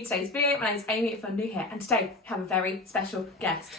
to today's video. My name is Amy, if you're new here, and today we have a very special guest.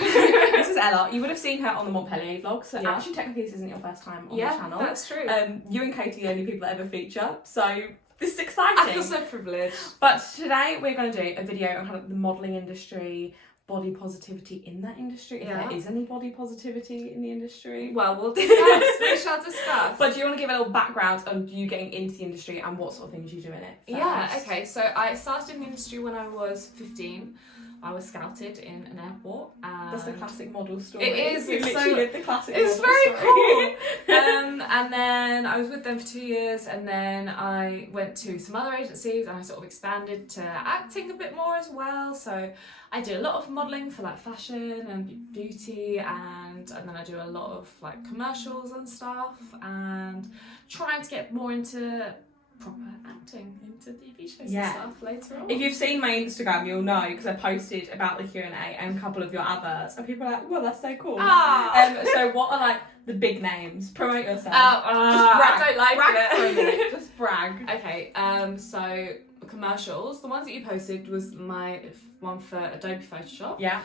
This is Ella. You would have seen her on the Montpellier vlog, so actually technically this isn't your first time on the channel. That's true. You and Katie are the only people that ever feature, so this is exciting. I feel so privileged. But today we're going to do a video on kind of the modelling industry, body positivity in that industry, if there is any body positivity in the industry. Well, we'll discuss. We shall discuss. But do you want to give a little background on you getting into the industry and what sort of things you do in it first? Yeah, okay. So I started in the industry when I was 15. I was scouted in an airport. And that's the classic model story. It is. We literally lived the classic It's model very story. cool. And then I was with them for 2 years, and then I went to some other agencies, and I sort of expanded to acting a bit more as well. So I do a lot of modelling for like fashion and beauty, and then I do a lot of like commercials and stuff, and trying to get more into proper acting, into TV shows and stuff later on. If you've seen my Instagram, you'll know, because I posted about the Q&A and a couple of your adverts, and people are like, well, that's so cool. So what are like the big names? Promote yourself. Just brag. I don't like brag it. For a minute. Just brag. Okay, so commercials, the ones that you posted was my one for Adobe Photoshop. Yeah.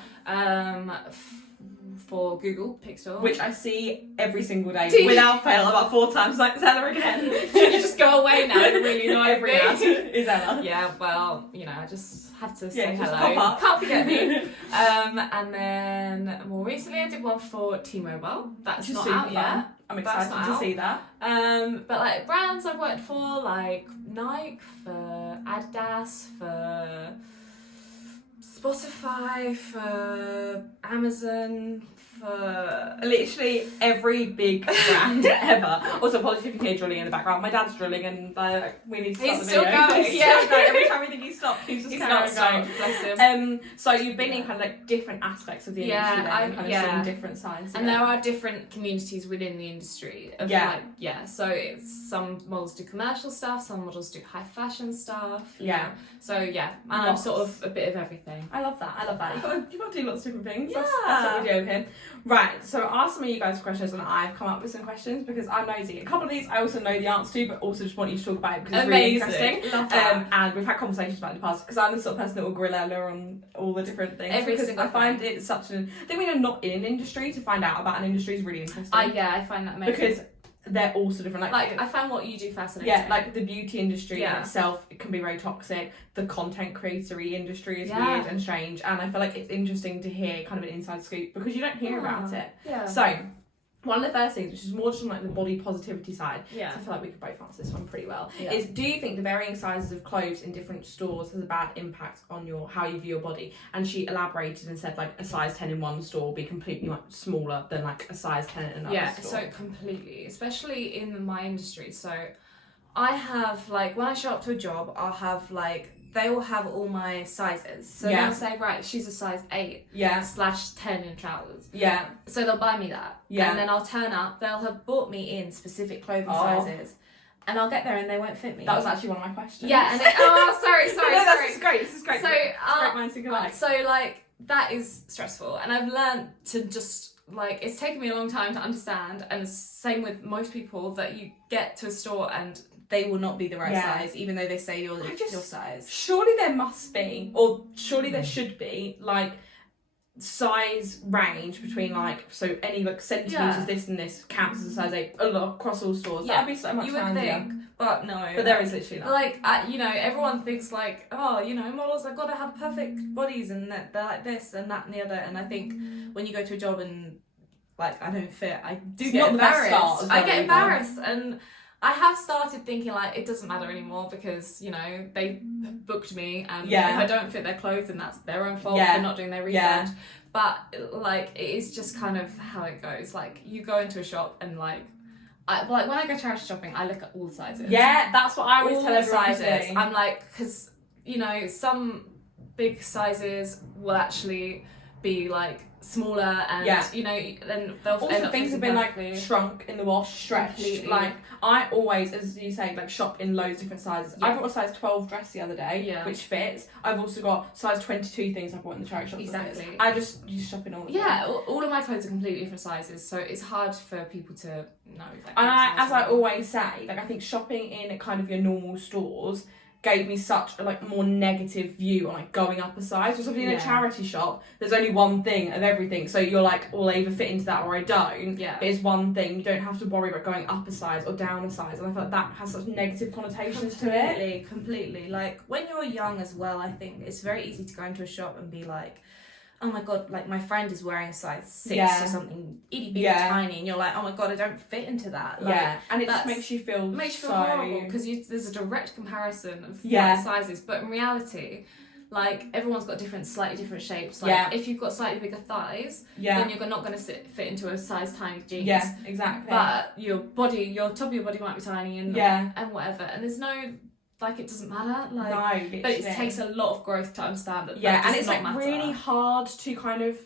For Google Pixel, which I see every single day without fail about 4 times. Like, is Ella again? You just go away now and really know every ad is Ella. Yeah, well, you know, I just have to say just hello. pop up. Can't forget me. And then more recently, I did one for T-Mobile. That's not out yet. I'm excited to see that. But like brands I've worked for, like Nike, for Adidas, for Spotify, for Amazon, for literally every big brand ever. Also, apologies if you hear drilling in the background. My dad's drilling, and we need to stop the video. Going. He's still going. Every time we think he's stopped, he's just not going. Bless him. So you've been in kind of like different aspects of the industry, then, and kind of seen different sides. And there are different communities within the industry. So it's some models do commercial stuff, some models do high fashion stuff. So and I'm sort of a bit of everything. I love that. You've got to do lots of different things. Yeah. That's what we do with him. Right, so ask some of you guys questions, and I've come up with some questions because I'm nosy. A couple of these I also know the answer to, but also just want you to talk about it because it's really interesting. Love that. And we've had conversations about it in the past because I'm the sort of person that will grill Ella on all the different things. Because I find it such an... I think when you're not in an industry, to find out about an industry is really interesting. I find that amazing. Because they're all so different. Like I found what you do fascinating. Yeah, like the beauty industry in itself, it can be very toxic. The content creatory industry is weird and strange, and I feel like it's interesting to hear kind of an inside scoop because you don't hear about it. Yeah. So one of the first things, which is more just on like the body positivity side, so I feel like we could both answer this one pretty well, is do you think the varying sizes of clothes in different stores has a bad impact on how you view your body? And she elaborated and said like a size 10 in one store will be completely much smaller than like a size 10 in another store. So completely, especially in my industry. So I have like, when I show up to a job, I'll have like, they will have all my sizes. So they'll say, right, she's a size 8 /10 in trousers. Yeah. So they'll buy me that. Yeah. And then I'll turn up, they'll have bought me in specific clothing sizes. And I'll get there and they won't fit me. That was actually one of my questions. Yeah, and sorry. This is great. So, great minds think alike. So like, that is stressful. And I've learned to just, like, it's taken me a long time to understand. And same with most people, that you get to a store and they will not be the right size, even though they say your size. Surely there must be, or surely there should be, like, size range between, like, so any, like, centimetres, this and this counts as a size 8 across all stores. That'd be so much handier. You would think, but no. But there is literally not. Like, everyone thinks, like, models have got to have perfect bodies and that they're like this and that and the other. And I think when you go to a job and, like, I don't fit, I do get embarrassed. I get embarrassed, and I have started thinking, like, it doesn't matter anymore because, they booked me, and if I don't fit their clothes, then that's their own fault for not doing their research. But, like, it is just kind of how it goes. Like, you go into a shop and, like when I go charity shopping, I look at all sizes. Yeah, that's what I always tell everyone sizes. to do. I'm like, because, some big sizes will actually be, like, smaller, and then they'll also things have been like shrunk in the wash, stretched. Completely. Like, I always, as you say, like, shop in loads of different sizes. I bought a size 12 dress the other day, which fits. I've also got size 22 things I bought in the charity shop. Exactly. I just shop in all of them. All of my clothes are completely different sizes, so it's hard for people to know exactly. And as I always say, like, I think shopping in kind of your normal stores gave me such a like more negative view on like going up a size. Because in a charity shop, there's only one thing of everything, so you're like, well, I either fit into that or I don't. Yeah, but it's one thing. You don't have to worry about going up a size or down a size, and I feel like that has such negative connotations to it. Completely. Like when you're young as well, I think it's very easy to go into a shop and be like, oh my god, like my friend is wearing a size 6 or something itty bitty tiny, and you're like, oh my god, I don't fit into that. Like, and it just makes you feel horrible because there's a direct comparison of like, sizes, but in reality, like everyone's got slightly different shapes. Like if you've got slightly bigger thighs, then you're not going to fit into a size tiny jeans. Yeah, exactly. But your top of your body might be tiny and whatever, and there's no. Like it doesn't matter, like no, but it takes a lot of growth to understand that. And it's like really hard to kind of,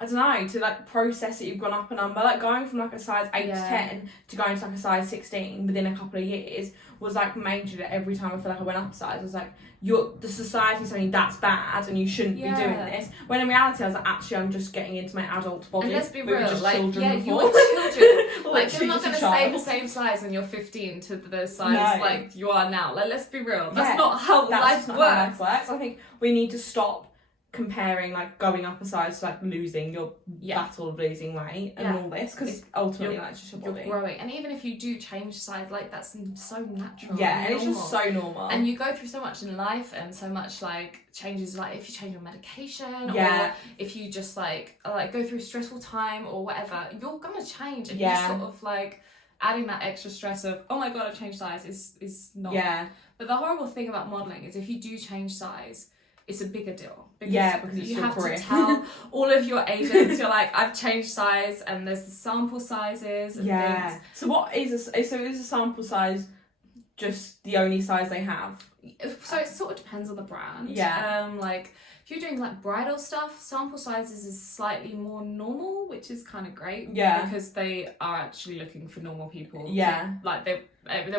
I don't know, to like process that you've gone up a number. Like going from like a size 8 to 10 to going to like a size 16 within a couple of years was like major. That every time I feel like I went up size, I was like, the society's saying that's bad and you shouldn't be doing this. When in reality, I was like, actually, I'm just getting into my adult body. And let's be real, just like children you're children. Like you're not going to stay the same size when you're 15 to the size like you are now. Like let's be real, that's not how life works. I think we need to stop comparing like going up a size to like losing your battle of losing weight and all this, because ultimately that's just your body. You're growing, and even if you do change size, like that's so natural. Yeah, and it's just so normal. And you go through so much in life and so much like changes, like if you change your medication or if you just like go through a stressful time or whatever, you're gonna change, and you sort of like adding that extra stress of, oh my god, I've changed size is not. Yeah. But the horrible thing about modelling is if you do change size, it's a bigger deal. Because it's you your have career. to tell all of your agents, you're like, I've changed size, and there's the sample sizes and things. So what is is a sample size just the only size they have? So it sort of depends on the brand. Like if you're doing like bridal stuff, sample sizes is slightly more normal, which is kind of great. Because they are actually looking for normal people. Like they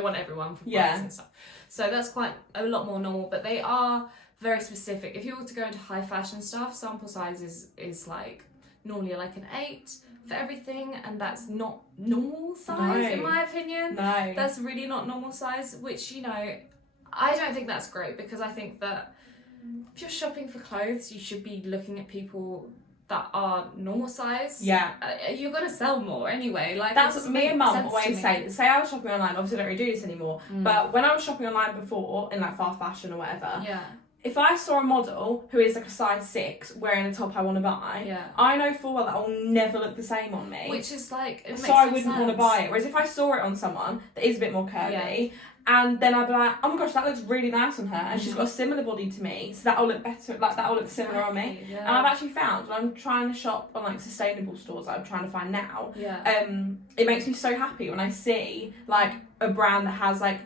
want everyone for brides and stuff. So that's quite a lot more normal, but they are very specific. If you were to go into high fashion stuff, sample size is like normally like an 8 for everything, and that's not normal size in my opinion. That's really not normal size, which, you know, I don't think that's great, because I think that if you're shopping for clothes, you should be looking at people that are normal size. You're gonna sell more anyway. Like that's me and mum always say I was shopping online, obviously I don't really do this anymore, but when I was shopping online before in like fast fashion or whatever, if I saw a model who is like a size 6 wearing a top I want to buy, I know full well that will never look the same on me. Which is like, so I wouldn't want to buy it. Whereas if I saw it on someone that is a bit more curvy, and then I'd be like, oh my gosh, that looks really nice on her, and she's got a similar body to me, so that'll look better, like that'll look similar on me. And I've actually found when I'm trying to shop on like sustainable stores that I'm trying to find now, it makes me so happy when I see like a brand that has like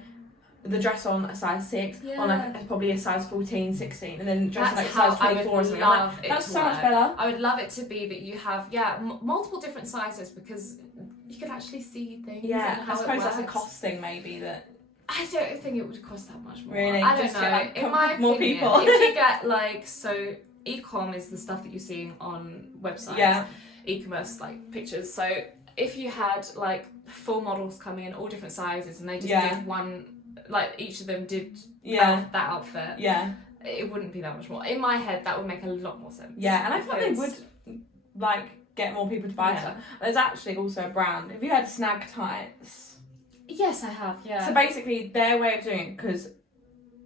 the dress on a size 6 on like probably a size 14, 16, and then dress like a size 24 or something. Like, that's so much better. I would love it to be that you have multiple different sizes, because you can actually see things. And how I suppose that's a works. cost thing maybe that. I don't think it would cost that much more. Really? I don't know. Like, in my more opinion, people. if you get like, so e-com is the stuff that you're seeing on websites, e-commerce like pictures. So if you had like 4 models coming in all different sizes, and they just did one, like each of them did that outfit, it wouldn't be that much more. In my head, that would make a lot more sense. And I feel like they would like get more people to buy stuff. There's actually also a brand. Have you heard Snag Tights? Yes, I have, So basically, their way of doing it, because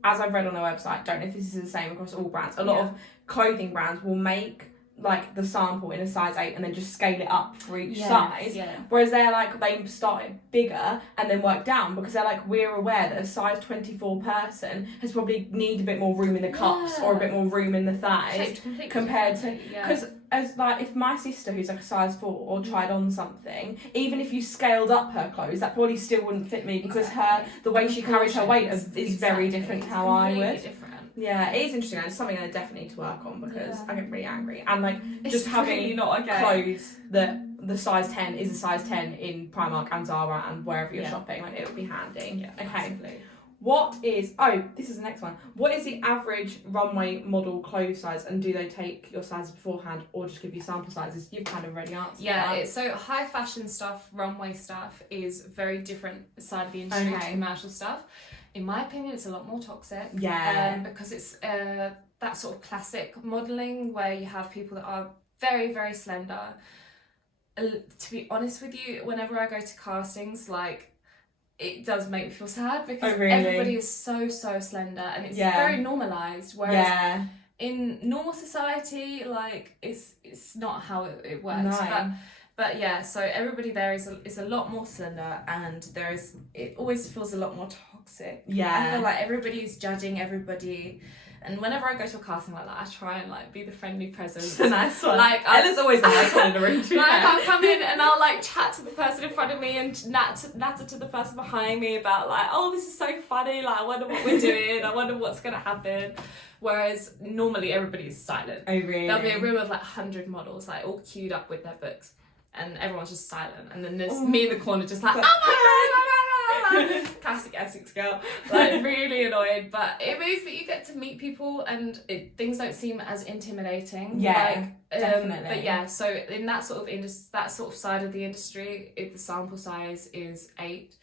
as I've read on their website, don't know if this is the same across all brands, a lot of clothing brands will make like the sample in a size 8 and then just scale it up for each size. Whereas they're like, they started bigger and then work down, because they're like, we're aware that a size 24 person has probably need a bit more room in the cups or a bit more room in the thighs compared to, because as like if my sister who's like a size 4 tried on something, even if you scaled up her clothes, that probably still wouldn't fit me, because the way she carries her weight is very different to how I would. Yeah, it is interesting, and it's something I definitely need to work on, because I get really angry, and like just having really not okay. clothes that the size 10 is a size 10 in Primark and Zara and wherever you're shopping, like it would be handy. Massively. What is this is the next one. What is the average runway model clothes size, and do they take your sizes beforehand or just give you sample sizes? You've kind of already answered that. So high fashion stuff, runway stuff is very different side of the industry to commercial stuff. in my opinion, it's a lot more toxic. Yeah. Because it's that sort of classic modelling where you have people that are very, very slender. To be honest with you, whenever I go to castings, like, it does make me feel sad because everybody is so slender, and it's very normalised, whereas in normal society, like, it's not how it works. No. But yeah, so everybody there is a lot more slender, and it always feels a lot more toxic. Yeah. I feel like everybody is judging everybody. And whenever I go to a casting like that, I try and like be the friendly presence. It's a nice one. Like, Ella's always a nice one in the room too. Like, I'll come in and I'll like chat to the person in front of me and natter to the person behind me about like, oh, this is so funny. Like, I wonder what we're doing. I wonder what's gonna happen. Whereas normally everybody's silent. Oh really? There'll be a room of like 100 models, like all queued up with their books, and everyone's just silent. And then there's me in the corner, just like, oh my god. Classic Essex girl, like really annoyed, but it means that you get to meet people and things don't seem as intimidating. Yeah, like, definitely. But yeah, so in that sort of side of the industry, the sample size is 8,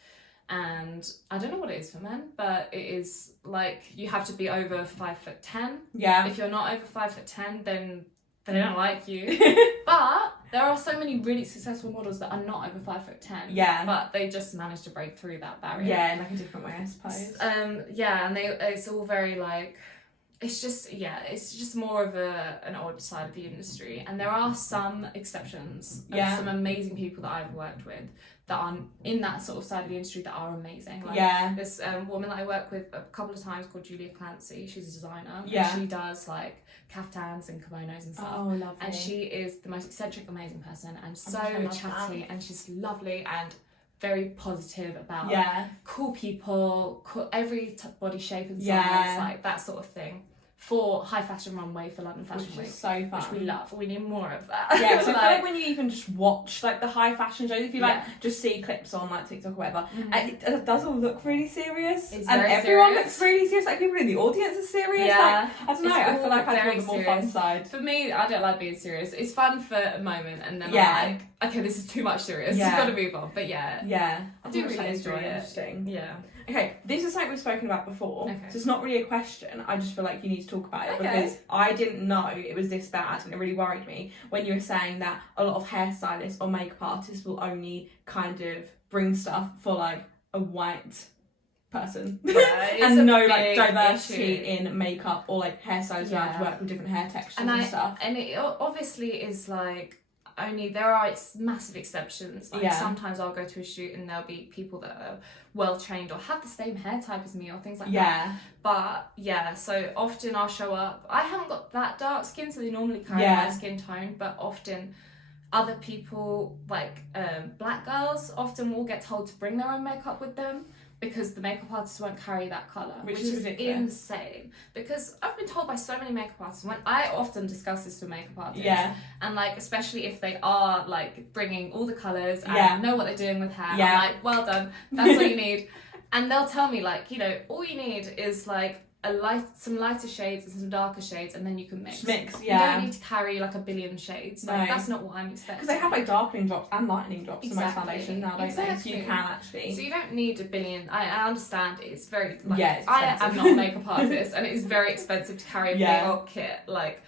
and I don't know what it is for men, but it is like you have to be over 5'10". Yeah. If you're not over 5'10", then they don't like you. But there are so many really successful models that are not over 5'10". Yeah. But they just managed to break through that barrier. Yeah, in like a different way, I suppose. Yeah, and it's all very like, it's just more of an odd side of the industry. And there are some exceptions. Some amazing people that I've worked with that are in that sort of side of the industry that are amazing. Like, this woman that I work with a couple of times called Julia Clancy. She's a designer. Yeah. And she does like caftans and kimonos and stuff. Oh, lovely. And she is the most eccentric, amazing person, and so chatty, and she's lovely and very positive about cool people, every body shape and size, like that sort of thing. For high fashion runway for London Fashion Week, so fun, which we love. We need more of that. Yeah, because I feel like when you even just watch like the high fashion shows, if you like just see clips on like TikTok or whatever, it does all look really serious, and everyone looks really serious. Like people in the audience are serious. Yeah, like, I don't know. I feel like I want the more fun side. For me, I don't like being serious. It's fun for a moment, and then I'm like, okay, this is too much serious. You've got to move on. But I do really enjoy it. Interesting. Yeah. Okay, this is something we've spoken about before, so it's not really a question. I just feel like you need to talk about it because I didn't know it was this bad, and it really worried me when you were saying that a lot of hairstylists or makeup artists will only kind of bring stuff for like a white person and no like diversity in makeup or like hairstylists allowed to work with different hair textures and stuff. And it obviously is like, only there are massive exceptions. Like sometimes I'll go to a shoot and there'll be people that are well trained or have the same hair type as me or things like that. But so often I'll show up. I haven't got that dark skin, so they normally carry my skin tone. But often other people, like black girls, often will get told to bring their own makeup with them, because the makeup artists won't carry that colour, which is insane. Because I've been told by so many makeup artists, when I often discuss this with makeup artists, and like especially if they are like bringing all the colours and know what they're doing with hair, I'm like, well done, that's all you need. And they'll tell me like, you know, all you need is like some lighter shades and some darker shades, and then you can mix. You don't need to carry like a billion shades. Like, that's not what I'm expecting. Because they have like darkening drops and lightening drops in most foundations now, don't they? So you can actually. So you don't need a billion. I understand it's very like, I am not a makeup artist, and it is very expensive to carry a big old kit. Like,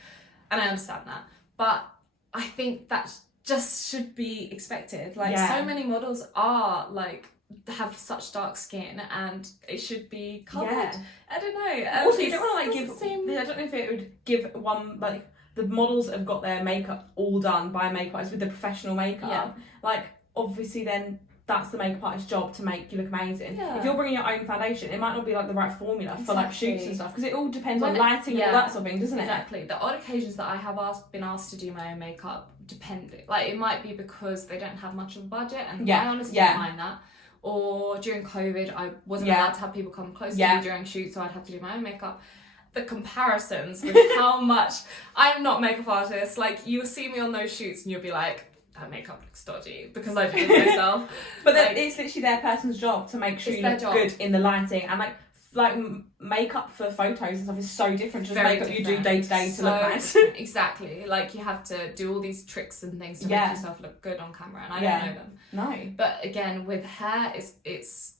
and I understand that, but I think that just should be expected. Like, so many models are like, have such dark skin, and it should be covered. I don't know. Also, you don't want to like give. I don't know if it would give one like the models that have got their makeup all done by a makeup artist with the professional makeup. Like obviously, then that's the makeup artist's job to make you look amazing. If you're bringing your own foundation, it might not be like the right formula for like shoots and stuff, because it all depends on lighting and all that sort of thing, doesn't it? Exactly. The odd occasions that I have been asked to do my own makeup, depending, like it might be because they don't have much of a budget, and I honestly don't mind that. Or during COVID, I wasn't allowed to have people come close to me during shoots, so I'd have to do my own makeup. The comparisons with how much I'm not a makeup artist, like you'll see me on those shoots and you'll be like, that makeup looks dodgy, because I did it myself. But like, it's literally their person's job to make sure you look good in the lighting, and like makeup for photos and stuff is so different to makeup you do day to day to look nice. Exactly. Like you have to do all these tricks and things to make yourself look good on camera, and I don't know them. No. But again, with hair, it's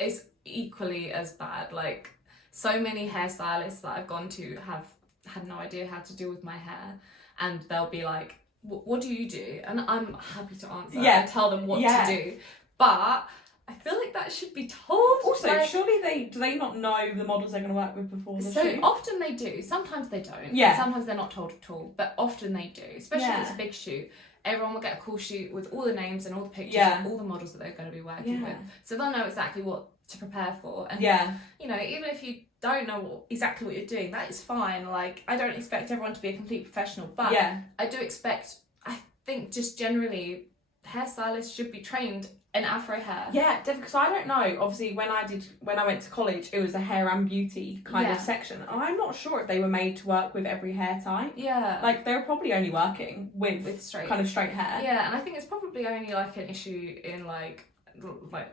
it's equally as bad. Like, so many hairstylists that I've gone to have had no idea how to deal with my hair, and they'll be like, what do you do? And I'm happy to answer and tell them what to do, but I feel like that should be told. Also, like, surely do they not know the models they're going to work with before the shoot? Often they do. Sometimes they don't. Yeah. Sometimes they're not told at all, but often they do. Especially if it's a big shoot. Everyone will get a cool shoot with all the names and all the pictures of all the models that they're going to be working with. So they'll know exactly what to prepare for. And, you know, even if you don't know exactly what you're doing, that is fine. Like, I don't expect everyone to be a complete professional, but I do expect, I think just generally, hairstylists should be trained in afro hair. Yeah, because I don't know. Obviously, when I went to college, it was a hair and beauty kind of section. And I'm not sure if they were made to work with every hair type. Yeah. Like, they were probably only working with straight hair. Yeah, and I think it's probably only like an issue in like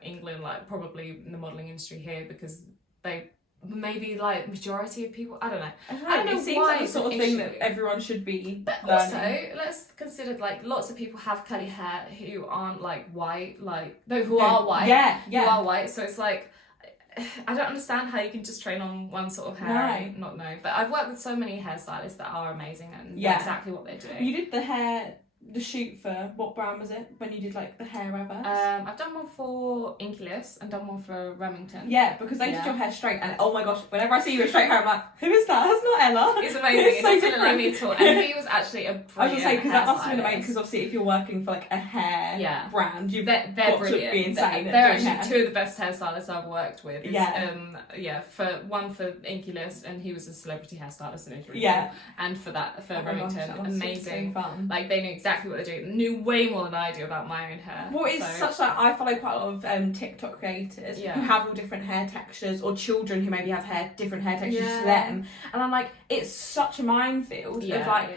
England, like probably in the modelling industry here, because they maybe like majority of people, I don't know. I don't know. It seems like the sort of thing that everyone should be but learning. Also, let's consider like lots of people have curly hair who aren't like white, like who are white. Who are white. So it's like, I don't understand how you can just train on one sort of hair and not know. But I've worked with so many hairstylists that are amazing and know exactly what they're doing. You did the shoot for, what brand was it, when you did like the hair reverse? I've done one for Inculus and done one for Remington. Yeah, because they did your hair straight, and oh my gosh, whenever I see you with straight hair, I'm like, who is that? That's not Ella. It's amazing. It's so different. Me too. And he was actually a brilliant I was gonna say, because that must have been amazing, because obviously if you're working for like a hair brand, they're brilliant. To be insane. They're actually two of the best hairstylists I've worked with. For one for Inculus, and he was a celebrity hairstylist, and it was really cool. And for Remington, amazing. So fun. Like, they knew exactly what they're doing, knew way more than I do about my own hair. Well, it's such that I follow quite a lot of TikTok creators who have all different hair textures, or children who maybe have different hair textures to them, and I'm like, it's such a minefield of like,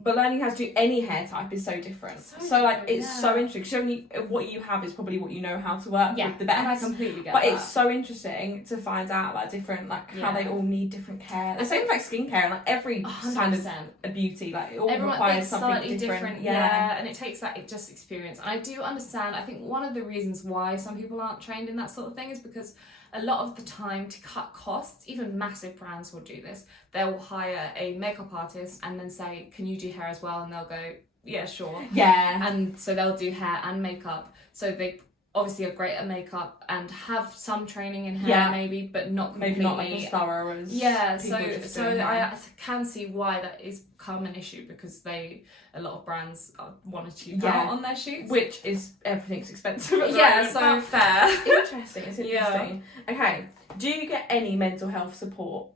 but learning how to do any hair type is so different. So like, it's so interesting, because only what you have is probably what you know how to work with the best. And I completely get but that. It's so interesting to find out about different, like how they all need different care. The same with like skincare, and like every 100%. kind of a beauty, like it all requires something different. And it takes that just experience. And I do understand. I think one of the reasons why some people aren't trained in that sort of thing is because a lot of the time, to cut costs, even massive brands will do this. They will hire a makeup artist and then say, can you do hair as well? And they'll go, yeah, sure. Yeah. And so they'll do hair and makeup. So they obviously are great at makeup and have some training in hair maybe, but not completely. Maybe not like as thorough as so I can see why that is become an issue, because a lot of brands want to cheap out on their shoots, which is, everything's expensive at the moment. So fair. Interesting. It's interesting. Okay, do you get any mental health support?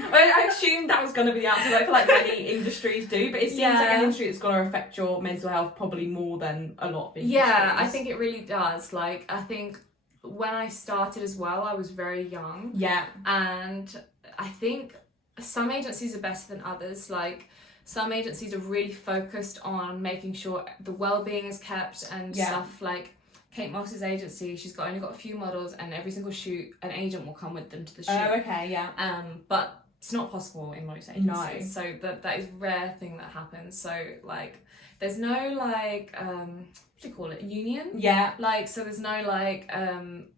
I assumed that was going to be the answer. I feel like many industries do, but it seems like an industry that's going to affect your mental health probably more than a lot of industries. Yeah, I think it really does. Like, I think when I started as well, I was very young. Yeah. And I think some agencies are better than others. Like, some agencies are really focused on making sure the well-being is kept and stuff. Like Kate Moss's agency, she's only got a few models, and every single shoot, an agent will come with them to the shoot. Oh, okay, yeah. But it's not possible in most agencies. No. So that is a rare thing that happens. So like, there's no like what do you call it, union? Yeah. Like, so there's no like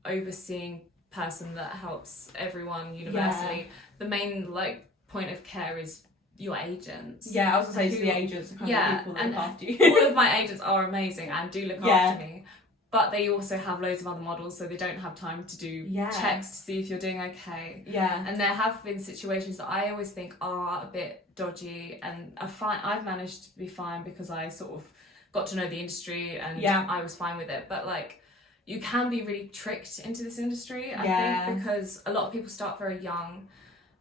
overseeing person that helps everyone universally. Yeah. The main like point of care is your agents. Yeah, I was gonna say the agents are kind of people that look after you. All of my agents are amazing and do look after me. But they also have loads of other models, so they don't have time to do checks to see if you're doing okay. Yeah. And there have been situations that I always think are a bit dodgy, and I've managed to be fine because I sort of got to know the industry and I was fine with it. But like, you can be really tricked into this industry, I think, because a lot of people start very young.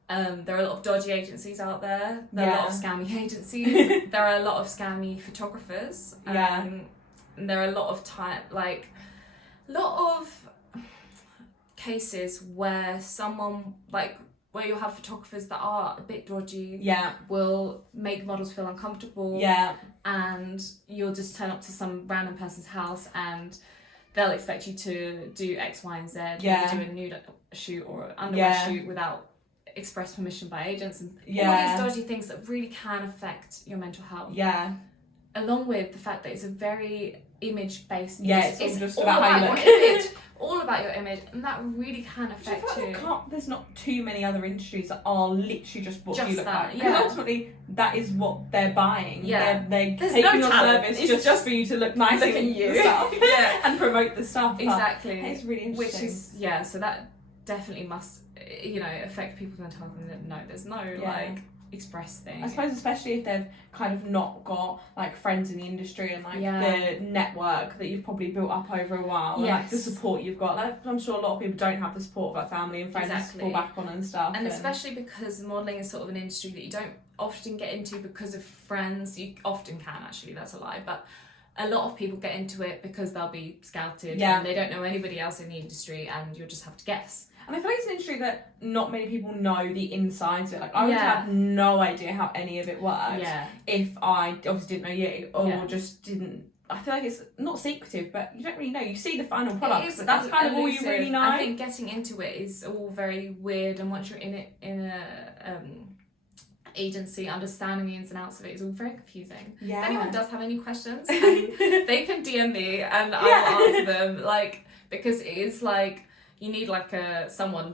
There are a lot of dodgy agencies out there. There are a lot of scammy agencies. There are a lot of scammy photographers. And there are a lot of cases where someone where you'll have photographers that are a bit dodgy, will make models feel uncomfortable, and you'll just turn up to some random person's house and they'll expect you to do X, Y, and Z, do a nude shoot or an underwear shoot without express permission by agents, and all these dodgy things that really can affect your mental health. Yeah. Along with the fact that it's a very image-based. Yeah, it's all just about how you look. all about your image, and that really can affect you. There's not too many other industries that are literally just what you look like. Because yeah. ultimately, that is what they're buying. Yeah. They're taking no your talent. service just for you to look nice and you. stuff. Yeah. And promote the stuff. Exactly. It's really interesting. Which is, yeah, so that definitely must, you know, affect people and tell them that no, there's no, like, express thing. I suppose especially if they've kind of not got like friends in the industry and like the network that you've probably built up over a while and like the support you've got. Like, I'm sure a lot of people don't have the support of like family and friends to fall back on and stuff. And especially because modelling is sort of an industry that you don't often get into because of friends. You often can, actually, that's a lie, but a lot of people get into it because they'll be scouted and they don't know anybody else in the industry, and you'll just have to guess. And I feel like it's an industry that not many people know the insides of it. Like, I would have no idea how any of it works if I obviously didn't know you or just didn't. I feel like it's not secretive, but you don't really know. You see the final product, but that's kind of all you really know. I think getting into it is all very weird, and once you're in it, in a agency, understanding the ins and outs of it is all very confusing. If anyone does have any questions, they can DM me and I will answer them. Like, because it is like, you need like someone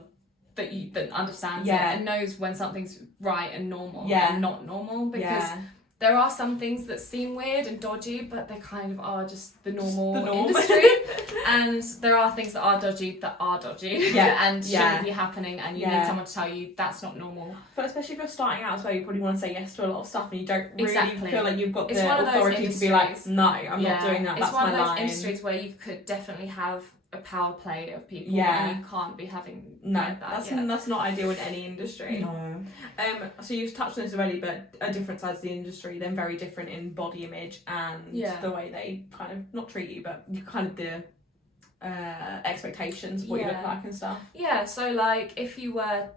that understands it and knows when something's right and normal and not normal, because there are some things that seem weird and dodgy, but they kind of are just the norm industry. And there are things that are dodgy and shouldn't be happening, and you need someone to tell you that's not normal. But especially if you're starting out as well, you probably want to say yes to a lot of stuff and you don't really feel like you've got the authority to be like, no, I'm not doing that, that's my line. It's one of those industries where you could definitely have a power play of people and you can't be having that's not ideal in any industry. No. So you've touched on this already, but a different side of the industry, then very different in body image and the way they kind of not treat you, but you kind of the expectations of what you look like and stuff. So like if you were,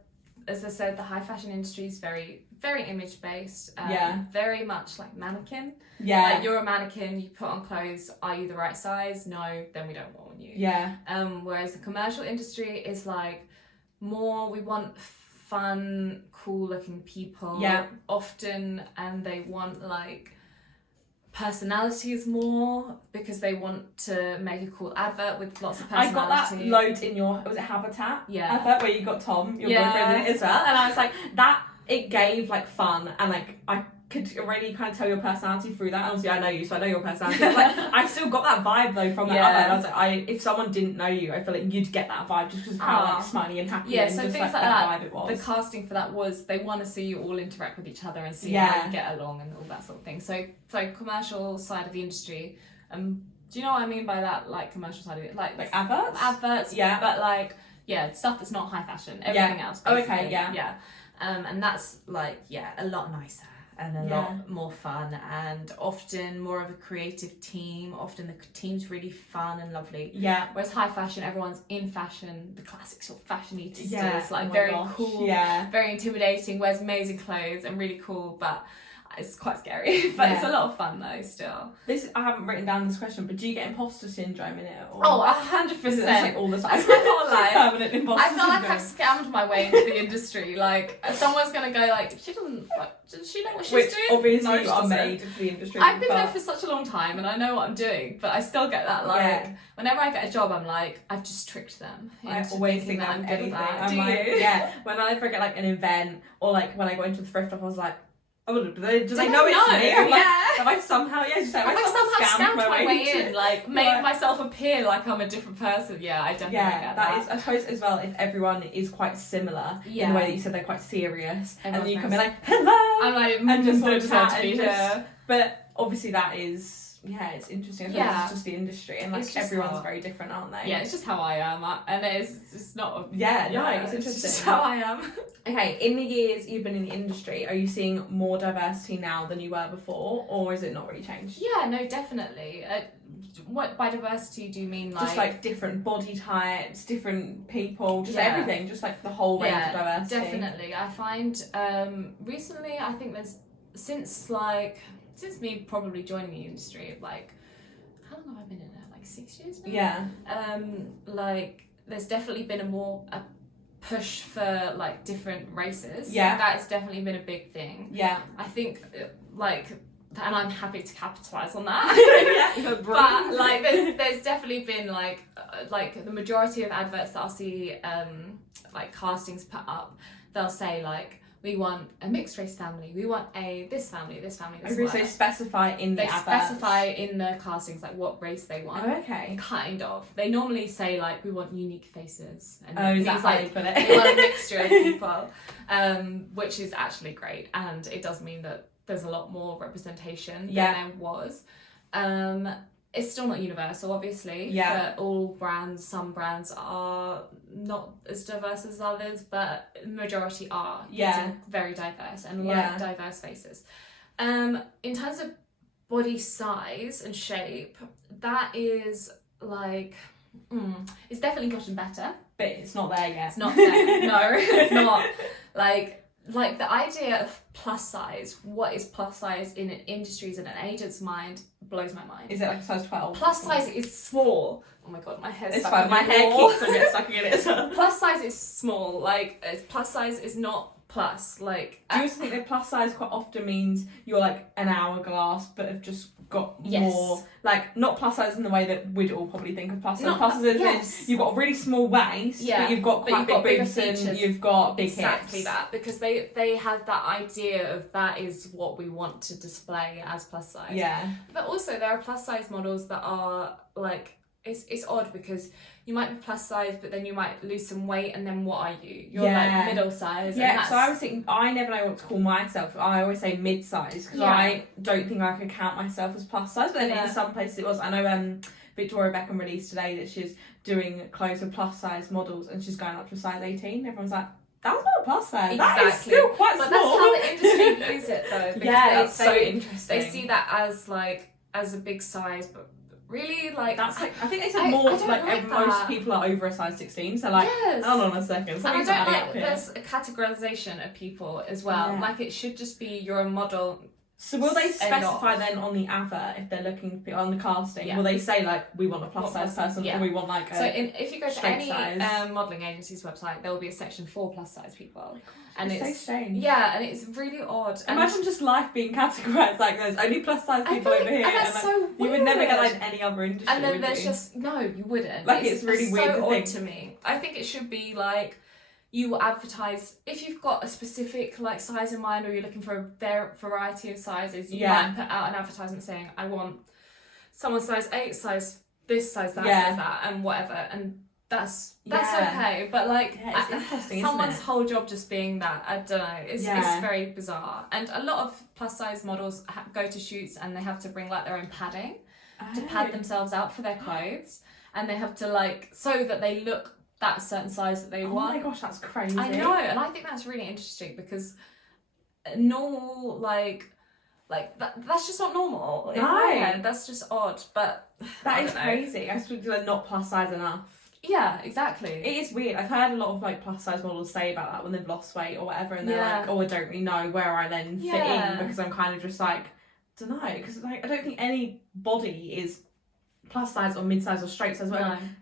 as I said, the high fashion industry is very, very image based, very much like mannequin. Like, you're a mannequin, you put on clothes, are you the right size? No, then we don't want you. Whereas the commercial industry is like more, we want fun, cool looking people often, and they want like personalities more because they want to make a cool advert with lots of personality. I got that loads in your, was it Habitat? Advert where you got Tom, your boyfriend, in it as well, and I was like, that, it gave like fun, and like I could already kind of tell your personality through that. Obviously I know you, so I know your personality. Like, I still got that vibe though from that other, and I was like, if someone didn't know you, I feel like you'd get that vibe just because of how like smiley and happy and so just things like that vibe it was. The casting for that was, they want to see you all interact with each other and see how you get along and all that sort of thing. So commercial side of the industry, do you know what I mean by that? Like commercial side of it, like adverts, but like stuff that's not high fashion, everything else basically. And that's like a lot nicer and a lot more fun, and often more of a creative team. Often the team's really fun and lovely. Whereas high fashion, everyone's in fashion, the classic sort of fashionistas, like very cool, very intimidating, wears amazing clothes and really cool, but it's quite scary. But it's a lot of fun though still. I haven't written down this question, but do you get imposter syndrome in it? Or 100%. Like all the time. I can't lie. Permanent imposter I feel like syndrome. I've scammed my way into the industry. Like, someone's gonna go like, does she know what she's doing? Obviously you are made for the industry. I've been there for such a long time and I know what I'm doing, but I still get that like whenever I get a job, I'm like, I've just tricked them. I always think that I'm good at that. I'm like, when I forget like an event, or like when I got into the thrift shop, I was like, oh, do they know it's me? I'm like, have I somehow, scammed my way in, like made myself appear like I'm a different person. I definitely get that. I suppose as well, if everyone is quite similar in the way that you said they're quite serious, and then you come in like, hello, I'm like, and just don't chat to be here. But obviously that is, it's interesting. I suppose it's just the industry, and like everyone's very different, aren't they? It's just how I am, and it's not. It's interesting. It's just how I am. Okay, in the years you've been in the industry, are you seeing more diversity now than you were before, or is it not really changed? No, definitely. What by diversity do you mean? Like, just like different body types, different people, just everything, just like the whole range of diversity. Definitely. I find recently, I think there's since me probably joining the industry, like, how long have I been in there? Like 6 years now? Like, there's definitely been a push for like different races. That's definitely been a big thing. I think like and I'm happy to capitalise on that. But like there's definitely been like the majority of adverts that I'll see like castings put up, they'll say like, we want a mixed race family, we want this family, this family, this family. So specify in the adverts. They specify in the castings like what race they want. Oh, okay. Kind of. They normally say like, we want unique faces. And is that how you put it? They want a mixture of people, which is actually great, and it does mean that there's a lot more representation than there was. It's still not universal, obviously. Yeah. For all brands, some brands are not as diverse as others, but the majority are. Yeah. Very diverse and like diverse faces. In terms of body size and shape, that is like, it's definitely gotten better. But it's not there yet. It's not there. No, it's not. Like the idea of plus size, what is plus size in an industry's and an agent's mind blows my mind. Is it like a size 12? Plus size is small. Oh my god, my hair's it's stuck fine. in My the hair wall. keeps on getting stuck in it as well. Plus size is small. Like plus size is not plus. Like do you also think that plus size quite often means you're like an hourglass, but have just got more, like not plus size in the way that we'd all probably think of plus size. Plus size is you've got a really small waist, but you've got quite big boobs and you've got big hips. Exactly that, because they have that idea of that is what we want to display as plus size. Yeah. But also there are plus size models that are like, it's odd because you might be plus size, but then you might lose some weight, and then what are you? You're like middle size. Yeah, so I was thinking, I never know what to call myself. I always say mid size because I don't think I could count myself as plus size, but then in some places it was. I know Victoria Beckham released today that she's doing clothes for plus size models, and she's going up to size 18. Everyone's like, that's not a plus size. Exactly. That is still quite small. But that's how the industry views it though. Because that's so interesting. They see that as a big size, but really, like, that's like, I think they said more like most people are over a size 16, so like hold on a second, and I don't like there's a categorization of people as well. Like it should just be you're a model. So will they specify then on the advert if they're looking on the casting? Will they say like, we want a plus size person, or we want like a if you go to any modelling agency's website, there will be a section for plus size people. And it's so strange. Yeah, and it's really odd. Imagine just life being categorised like there's only plus size people over here, and that's so weird. You would never get like any other industry. And then there's just you wouldn't. Like it's really weird. So odd to me. I think it should be like, you will advertise if you've got a specific like size in mind, or you're looking for a variety of sizes. You might put out an advertisement saying, I want someone size 8, size this, size that, size that, and whatever, and that's okay. But like it's interesting, someone's whole job just being that, I don't know, it's very bizarre. And a lot of plus size models go to shoots and they have to bring like their own padding to pad themselves out for their clothes, and they have to like, so that they look that certain size that they want. Oh my gosh, that's crazy. I know, and I think that's really interesting because normal that's just not normal. No, that's just odd. But that is crazy. I suppose they're not plus size enough. Yeah, exactly. It is weird. I've heard a lot of like plus size models say about that when they've lost weight or whatever, and they're like, oh, I don't really know where I then fit in, because I'm kind of just like, don't know, because like I don't think any body is plus size or mid size or straight size.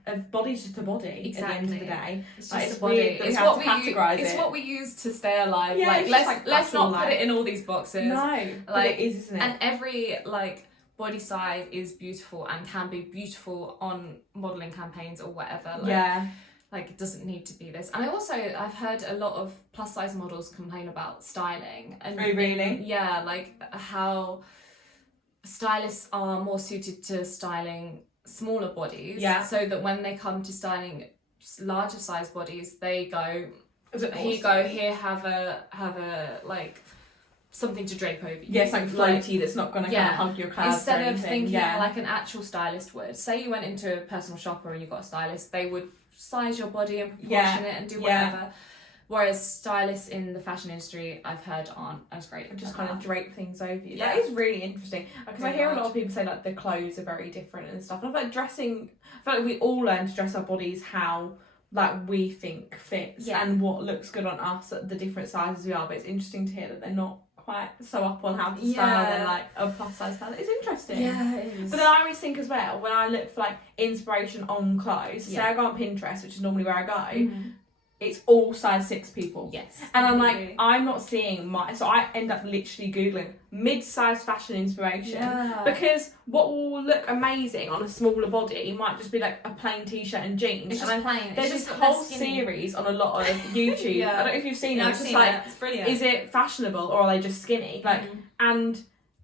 A body's just a body at the end of the day. It's just a body. It's what we use to stay alive. Yeah, like let's not put it in all these boxes. No, like it is, isn't it? And every like body size is beautiful and can be beautiful on modelling campaigns or whatever. Like it doesn't need to be this. And I've heard a lot of plus size models complain about styling. And really? Yeah, like how stylists are more suited to styling smaller bodies, so that when they come to styling larger size bodies, they go, here have a like something to drape over you. Something floaty that's not going to kind of hug your calves. Instead of thinking like an actual stylist would. Say you went into a personal shopper and you got a stylist, they would size your body and proportion it and do whatever. Whereas stylists in the fashion industry, I've heard, aren't as great. Just kind of drape things over you. That is really interesting. Because I hear a lot of people say like the clothes are very different and stuff. And I feel like dressing, I feel like we all learn to dress our bodies how like we think fits and what looks good on us at the different sizes we are. But it's interesting to hear that they're not quite so up on how to style than like a plus size style. It's interesting. Yeah, it is. But then I always think as well, when I look for like inspiration on clothes, say I go on Pinterest, which is normally where I go, it's all size 6 people. Yes. And I'm like, I'm not seeing so I end up literally Googling mid-size fashion inspiration because what will look amazing on a smaller body might just be like a plain t-shirt and jeans. It's just plain. There's this whole series on a lot of YouTube. I don't know if you've seen it. I've seen it. It's brilliant. Is it fashionable or are they just skinny? Like, and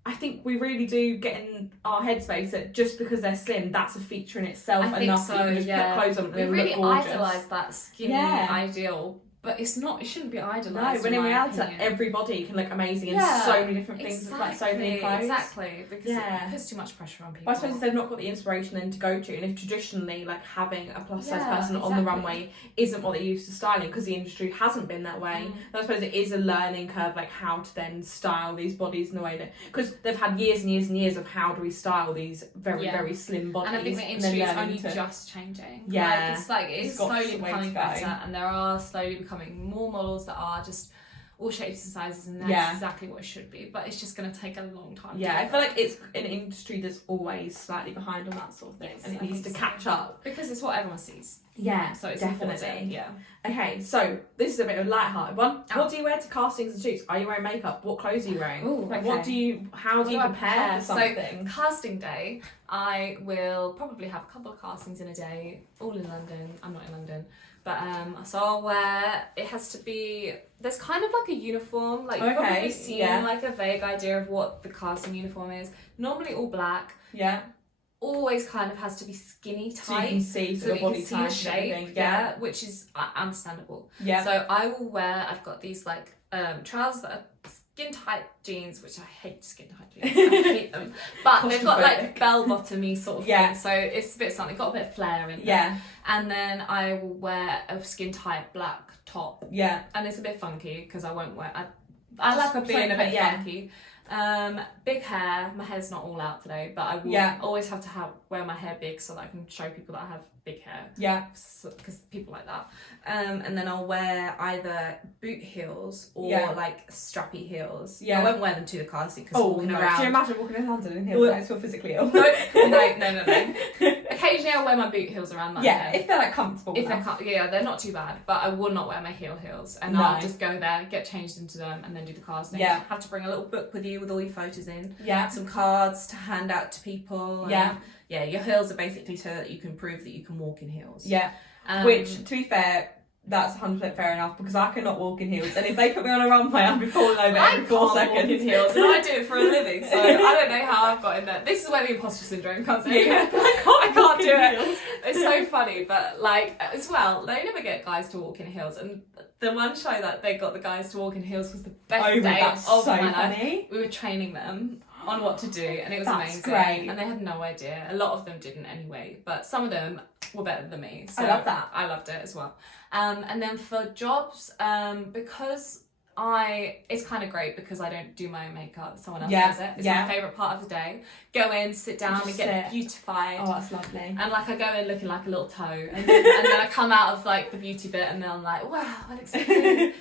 I think we really do get in our headspace that just because they're slim, that's a feature in itself enough that you can just put clothes on and we really look idolise that skinny ideal. But it's not. It shouldn't be idolised. No, when in reality, everybody can look amazing in so many different things. Exactly, like so many clothes. Exactly, because it puts too much pressure on people. But I suppose if they've not got the inspiration then to go to, and if traditionally, like having a plus size person on the runway isn't what they're used to styling, because the industry hasn't been that way, then I suppose it is a learning curve, like how to then style these bodies in the way that, because they've had years and years and years of how do we style these very very slim bodies. And I think the industry is only just changing. Yeah, it's slowly becoming better, and there are slowly becoming more models that are just all shapes and sizes, and that's exactly what it should be, but it's just going to take a long time. I feel like it's an industry that's always slightly behind on that sort of thing, and it needs to catch up because it's what everyone sees. So it's definitely important. Okay, so this is a bit of a light-hearted one. What do you wear to castings and shoots? Are you wearing makeup? What clothes are you wearing? How do you prepare something? So casting day, I will probably have a couple of castings in a day, all in London. I'm not in London. But so I'll wear, it has to be, there's kind of like a uniform, like you've probably seen like a vague idea of what the casting uniform is. Normally all black. Always kind of has to be skinny tight. So you can see the body type, the shape, which is understandable. So I will wear, I've got these like trousers that are skin tight jeans, which I hate skin tight jeans. I hate them. But they've got like bell bottomy sort of thing. So it's a bit something, got a bit of flair in there. And then I will wear a skin tight black top. And it's a bit funky because I won't wear, I like being a bit funky. Big hair. My hair's not all out today, but I will always have to wear my hair big so that I can show people that I have big hair. Because people like that. And then I'll wear either boot heels or like strappy heels. I won't wear them to the casting because walking around. Can you imagine walking in London in heels that feel physically ill? No. Occasionally I'll wear my boot heels around London. If they're like comfortable. They're not too bad. But I will not wear my heels, and I'll just go there, get changed into them, and then do the casting. Have to bring a little book with you with all your photos in. Some cards to hand out to people. Your heels are basically so that you can prove that you can walk in heels. Which, to be fair, that's 100% fair enough, because I cannot walk in heels, and if they put me on a runway, I'll be falling over every 4 seconds. Walk in heels, and I do it for a living, so I don't know how I've got in there. This is where the imposter syndrome comes in. I can't do it. It's so funny, but like as well, they never get guys to walk in heels, and the one show that they got the guys to walk in heels was the best day of my life. We were training them on what to do, and it was amazing. Great. And they had no idea. A lot of them didn't anyway, but some of them were better than me. So I love that. I loved it as well. And then for jobs, because it's kind of great because I don't do my own makeup, someone else does it. It's my favourite part of the day. Go in, sit down and get beautified. Oh, that's lovely. And like I go in looking like a little toe, and then I come out of like the beauty bit, and then I'm like, wow, I look so good.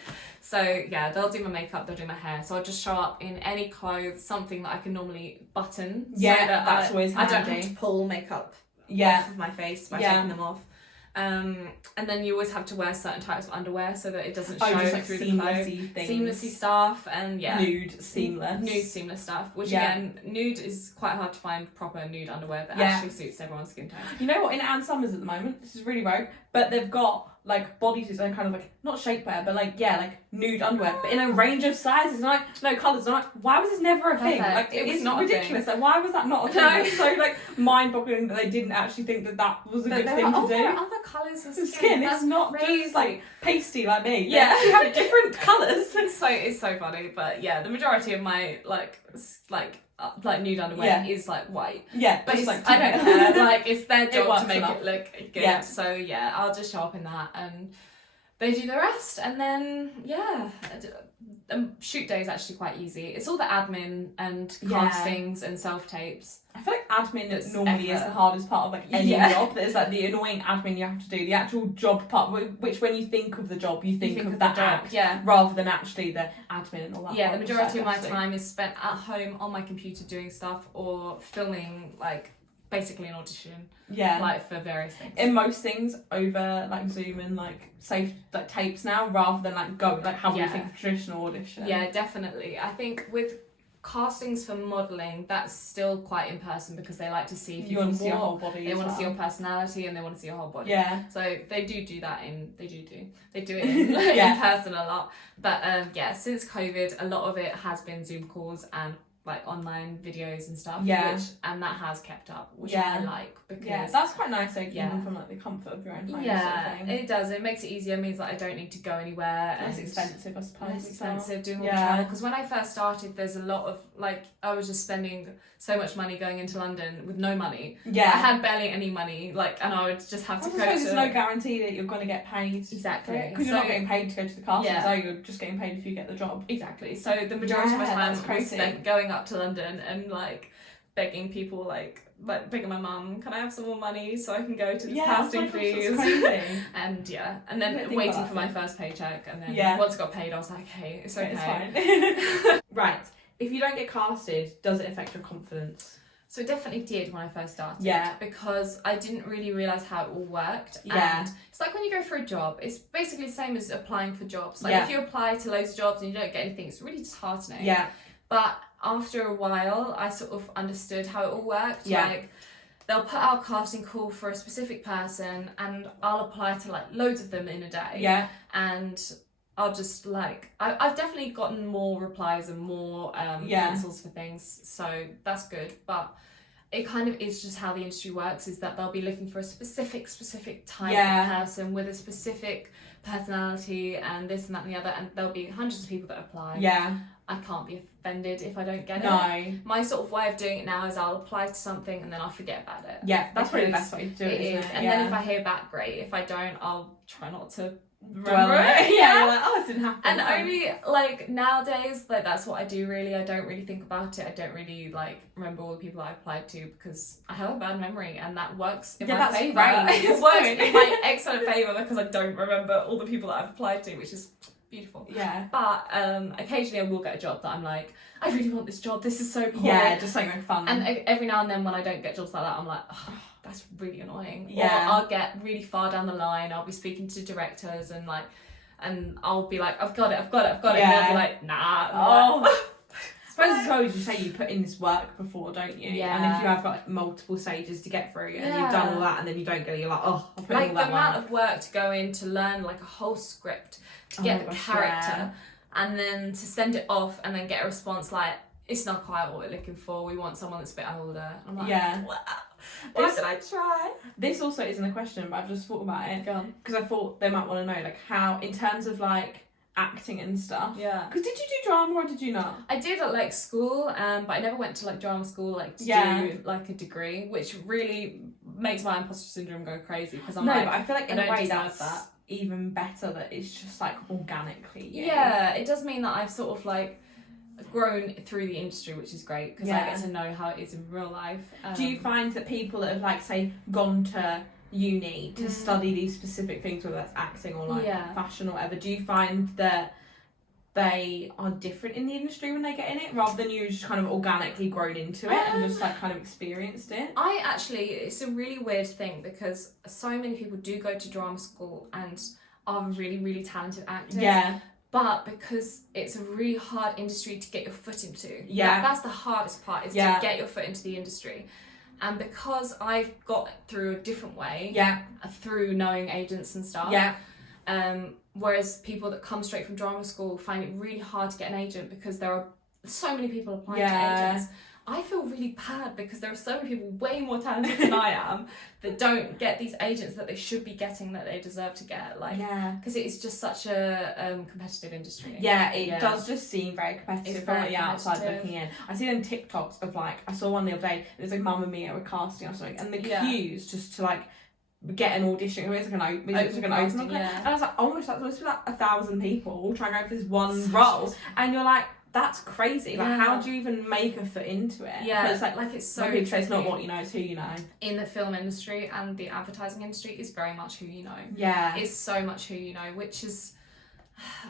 So they'll do my makeup, they'll do my hair. So I'll just show up in any clothes, something that I can normally button. Yeah, so that's always handy. I don't have to pull makeup off of my face by taking them off. And then you always have to wear certain types of underwear so that it doesn't show through the clothes. Seamlessy stuff, and nude seamless stuff, which again, nude is quite hard to find proper nude underwear that actually suits everyone's skin tone. You know what, in Ann Summers at the moment, this is really rogue, but they've got like bodysuits and kind of like, not shapewear, but like nude underwear, but in a range of sizes, and like no colours. I'm like, why was this never a thing? Like it was not ridiculous. Like why was that not a thing? It's so like mind-boggling that they didn't actually think that was a good thing to do. There are other colours of skin. It's not just like pasty like me. You have different colours. It's so funny, but the majority of my like nude underwear is like white. But it's like I don't care. Like it's their job to make it look good. So I'll just show up in that, and they do the rest, and then shoot day is actually quite easy. It's all the admin and castings and self-tapes. I feel like admin normally is the hardest part of like any job. There's like the annoying admin you have to do, the actual job part, which when you think of the job, you think of that act, rather than actually the admin and all that. The majority of my time is spent at home on my computer doing stuff or filming like basically an audition. Yeah. Like for various things. In most things over like Zoom and like safe like tapes now, rather than like go like how we think of traditional audition. Yeah, definitely. I think with castings for modelling, that's still quite in person because they like to see if you want can to see your whole body. They want to see your personality and they want to see your whole body. Yeah. So they do that in they do it in person a lot. But since COVID, a lot of it has been Zoom calls and like online videos and stuff. Yeah. And that has kept up, which I like because that's quite nice though, even from like the comfort of your own home. Yeah, sort of thing. it does. It makes it easier. It means that I don't need to go anywhere. Less expensive, I suppose. Less expensive doing all the travel. Because when I first started, there's a lot of like I was just spending so much money going into London with no money. Yeah, I had barely any money. Like, and I would just have to go. There's no guarantee that you're going to get paid. Exactly, because you're not getting paid to go to the castings. So you're just getting paid if you get the job. Exactly. So the majority of my time was spent going up to London and like begging people like begging my mum, can I have some more money so I can go to this casting please? And then waiting for my first paycheck, and then once I got paid I was like, okay, it's okay. It's fine. Right. If you don't get casted, does it affect your confidence? So it definitely did when I first started. Yeah. Because I didn't really realise how it all worked. Yeah. And it's like when you go for a job, it's basically the same as applying for jobs. Like if you apply to loads of jobs and you don't get anything, it's really disheartening. Yeah. But after a while, I sort of understood how it all worked. Yeah. Like, they'll put out a casting call for a specific person and I'll apply to like loads of them in a day. Yeah. And I'll just like, I've definitely gotten more replies and more cancels for things. So that's good. But it kind of is just how the industry works, is that they'll be looking for a specific type of person with a specific personality and this and that and the other, and there'll be hundreds of people that apply. Yeah. I can't be offended if I don't get it. No. My sort of way of doing it now is I'll apply to something and then I'll forget about it. Yeah, that's probably the best way to do it, isn't it? And then if I hear back, great. If I don't, I'll try not to remember it. Yeah, you're like, oh, it didn't happen. And only like nowadays, like that's what I do really. I don't really think about it. I don't really like remember all the people I applied to because I have a bad memory, and that works in my favour. Right. It works in my excellent favour because I don't remember all the people that I've applied to, which is beautiful. Yeah. But occasionally I will get a job that I'm like, I really want this job. This is so cool. Yeah, just something fun. And every now and then when I don't get jobs like that, I'm like, oh, that's really annoying. Yeah. Or I'll get really far down the line. I'll be speaking to directors and I'll be like, I've got it. Yeah. And they'll be like, nah. Oh. I suppose as well as you say, you put in this work before, don't you? Yeah. And if you have like multiple stages to get through and you've done all that and then you don't get it, you're like, oh, I put in all that the amount of work to go in to learn like a whole script, to get the character, and then to send it off and then get a response like, it's not quite what we're looking for. We want someone that's a bit older. I'm like, why did I try? This also isn't a question, but I've just thought about it. Go on. Because I thought they might want to know, like, how, in terms of, like, acting and stuff. Yeah. Because did you do drama or did you not? I did at, like, school, but I never went to, like, drama school, like, to do, like, a degree, which really makes my imposter syndrome go crazy, because I'm like, but I feel like in a way that's that. Even better that it's just, like, organically. Yeah, it does mean that I've sort of, like, grown through the industry, which is great because I get to know how it is in real life. Do you find that people that have, like, say, gone to uni to study these specific things, whether that's acting or like fashion or whatever, do you find that they are different in the industry when they get in it, rather than you just kind of organically grown into it and just like kind of experienced it? It's a really weird thing because so many people do go to drama school and are really, really talented actors. Yeah. But because it's a really hard industry to get your foot into. Yeah. That's the hardest part, is to get your foot into the industry. And because I've got through a different way, through knowing agents and stuff, whereas people that come straight from drama school find it really hard to get an agent because there are so many people applying to agents. I feel really bad because there are so many people way more talented than I am that don't get these agents that they should be getting, that they deserve to get. Like, because it is just such a competitive industry. Yeah, it does just seem very competitive from the outside looking in. I see them TikToks of like, I saw one the other day, it was like Mamma Mia, a casting or something, and the queues just to like get an audition, it's like an open, and I was like, oh my gosh, that's supposed to be like 1,000 people all trying to go for this one role, and you're like, that's crazy. Like, how do you even make a foot into it? Yeah, it's like it's so tricky. It's not what you know, it's who you know. In the film industry and the advertising industry, is very much who you know. Yeah. It's so much who you know, which is,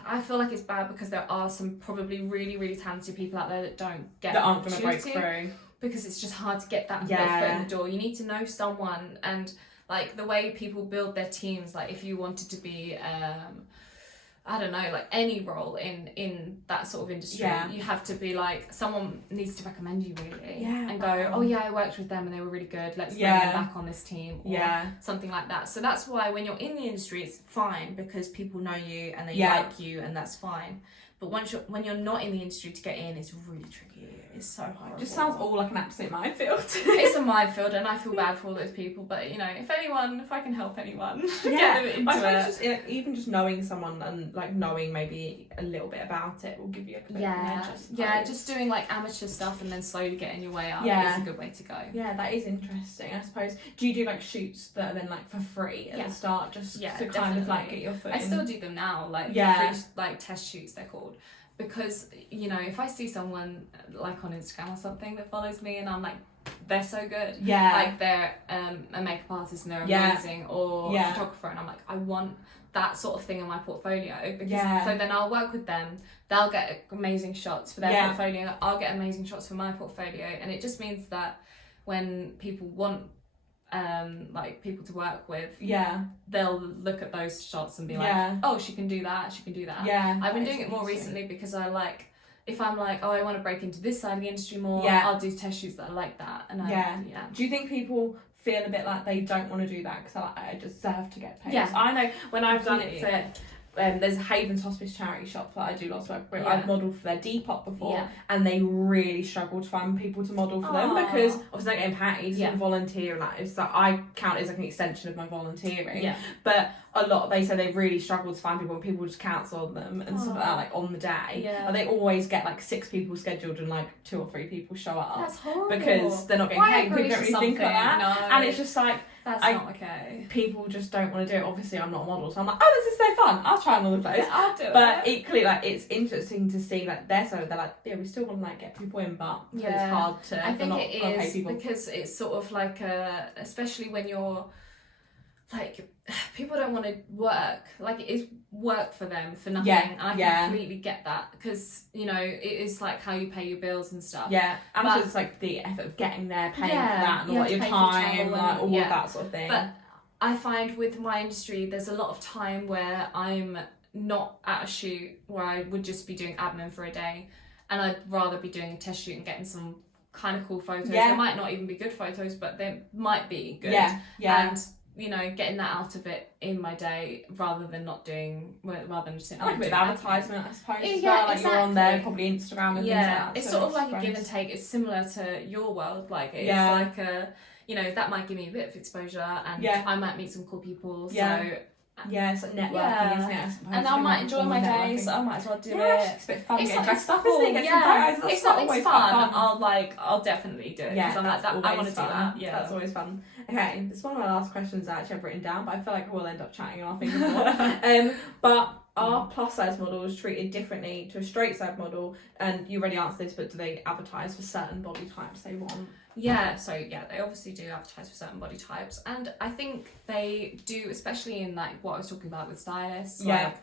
I feel like it's bad because there are some probably really, really talented people out there that don't get that aren't going to break through. because it's just hard to get that little foot in the door. You need to know someone, and like the way people build their teams, like if you wanted to be I don't know, like any role in that sort of industry, you have to be like, someone needs to recommend you really, and go, oh yeah, I worked with them and they were really good, let's bring them back on this team, or something like that. So that's why when you're in the industry, it's fine because people know you and they like you, and that's fine. But when you're not in the industry, to get in, it's really tricky. It's so hard. It just sounds all like an absolute minefield. It's a minefield, and I feel bad for all those people. But you know, if I can help anyone, get them into it. Just, even just knowing someone and like knowing maybe a little bit about it will give you a bit of an edge. Just doing like amateur stuff and then slowly getting your way up is a good way to go. Yeah, that is interesting. I suppose. Do you do like shoots that are then like for free at the start, just to kind of like get your foot in? I still do them now, like free, like test shoots they're called. Because, you know, if I see someone like on Instagram or something that follows me and I'm like, they're so good, like they're a makeup artist and they're amazing, or a photographer, and I'm like, I want that sort of thing in my portfolio, because so then I'll work with them, they'll get amazing shots for their portfolio, I'll get amazing shots for my portfolio, and it just means that when people want like people to work with, they'll look at those shots and be like, oh, she can do that. I've been doing it more recently because I like, if I'm like, oh, I want to break into this side of the industry more, I'll do test shoots that are like that. And do you think people feel a bit like they don't want to do that because I deserve to get paid? I know when I've done it for there's Haven's Hospice charity shop that I do lots of work with. I've modelled for their Depop before, and they really struggle to find people to model for them, because obviously they're getting paid and volunteer, and that is, so I count it as like an extension of my volunteering. But a lot, they say they really struggle to find people, and people just cancel them and stuff like that, like on the day. And they always get like 6 people scheduled and like 2 or 3 people show up. That's horrible. Because they're not getting paid. People don't really think like that. No. And it's just like, that's not okay. People just don't want to do it. Obviously, I'm not a model, so I'm like, oh, this is so fun. I'll try on all the clothes. I'll do it. But equally, like, it's interesting to see like they're like, we still want to like get people in, but it's hard to. I think it is because it's sort of like especially when you're like, people don't want to work. Like, it is work for them for nothing. And I completely get that, because, you know, it is like how you pay your bills and stuff. And it's like the effort of getting there, paying for that, and all like your time, like all of that sort of thing. But I find with my industry, there's a lot of time where I'm not at a shoot, where I would just be doing admin for a day, and I'd rather be doing a test shoot and getting some kind of cool photos. They might not even be good photos, but they might be good. And you know, getting that out of it in my day, rather than just sitting like a bit of advertisement, I suppose, as well. Like, you're on there, probably Instagram and things like that. It's sort of like a give and take. It's similar to your world. Like, it's like you know, that might give me a bit of exposure, and I might meet some cool people. So it's like networking, isn't it? I suppose. And I might enjoy my day, so I might as well do it. It's a bit fun getting dressed up, isn't it? If something's fun, I'll definitely do it. Yeah, I'm like that. I want to do that. Yeah, that's always fun. Okay, this is one of my last questions that actually I've written down, but I feel like we'll end up chatting on our fingers more. But are plus size models treated differently to a straight size model? And you already answered this, but do they advertise for certain body types they want? So they obviously do advertise for certain body types, and I think they do, especially in like what I was talking about with stylists. Like,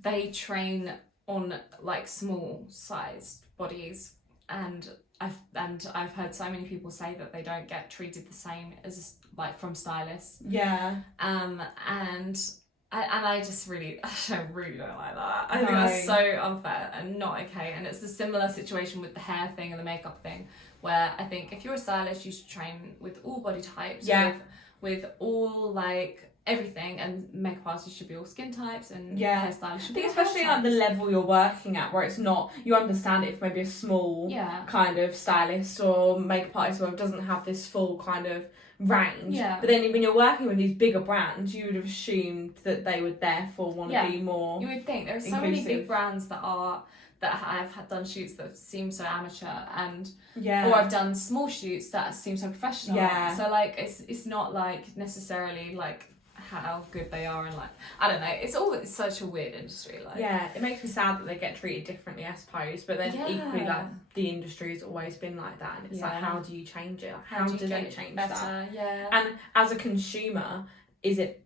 they train on like small sized bodies, and I've heard so many people say that they don't get treated the same as like from stylists. And I just really, I really don't like that. I think that's so unfair and not okay. And it's a similar situation with the hair thing and the makeup thing, where I think if you're a stylist, you should train with all body types, with all like everything, and makeup artists should be all skin types, and hairstylists should be all especially like the level you're working at, where it's not, you understand it if maybe a small kind of stylist or makeup artist who doesn't have this full kind of range, but then when you're working with these bigger brands, you would have assumed that they would therefore want to be more, you would think. There are so many big brands that have done shoots that seem so amateur, and or I've done small shoots that seem so professional. So like it's not like necessarily like how good they are, and like, I don't know, it's such a weird industry. Like, it makes me sad that they get treated differently, I suppose, but then equally, like, the industry has always been like that, and it's like, how do you change it? Like, how do they change that? And as a consumer, is it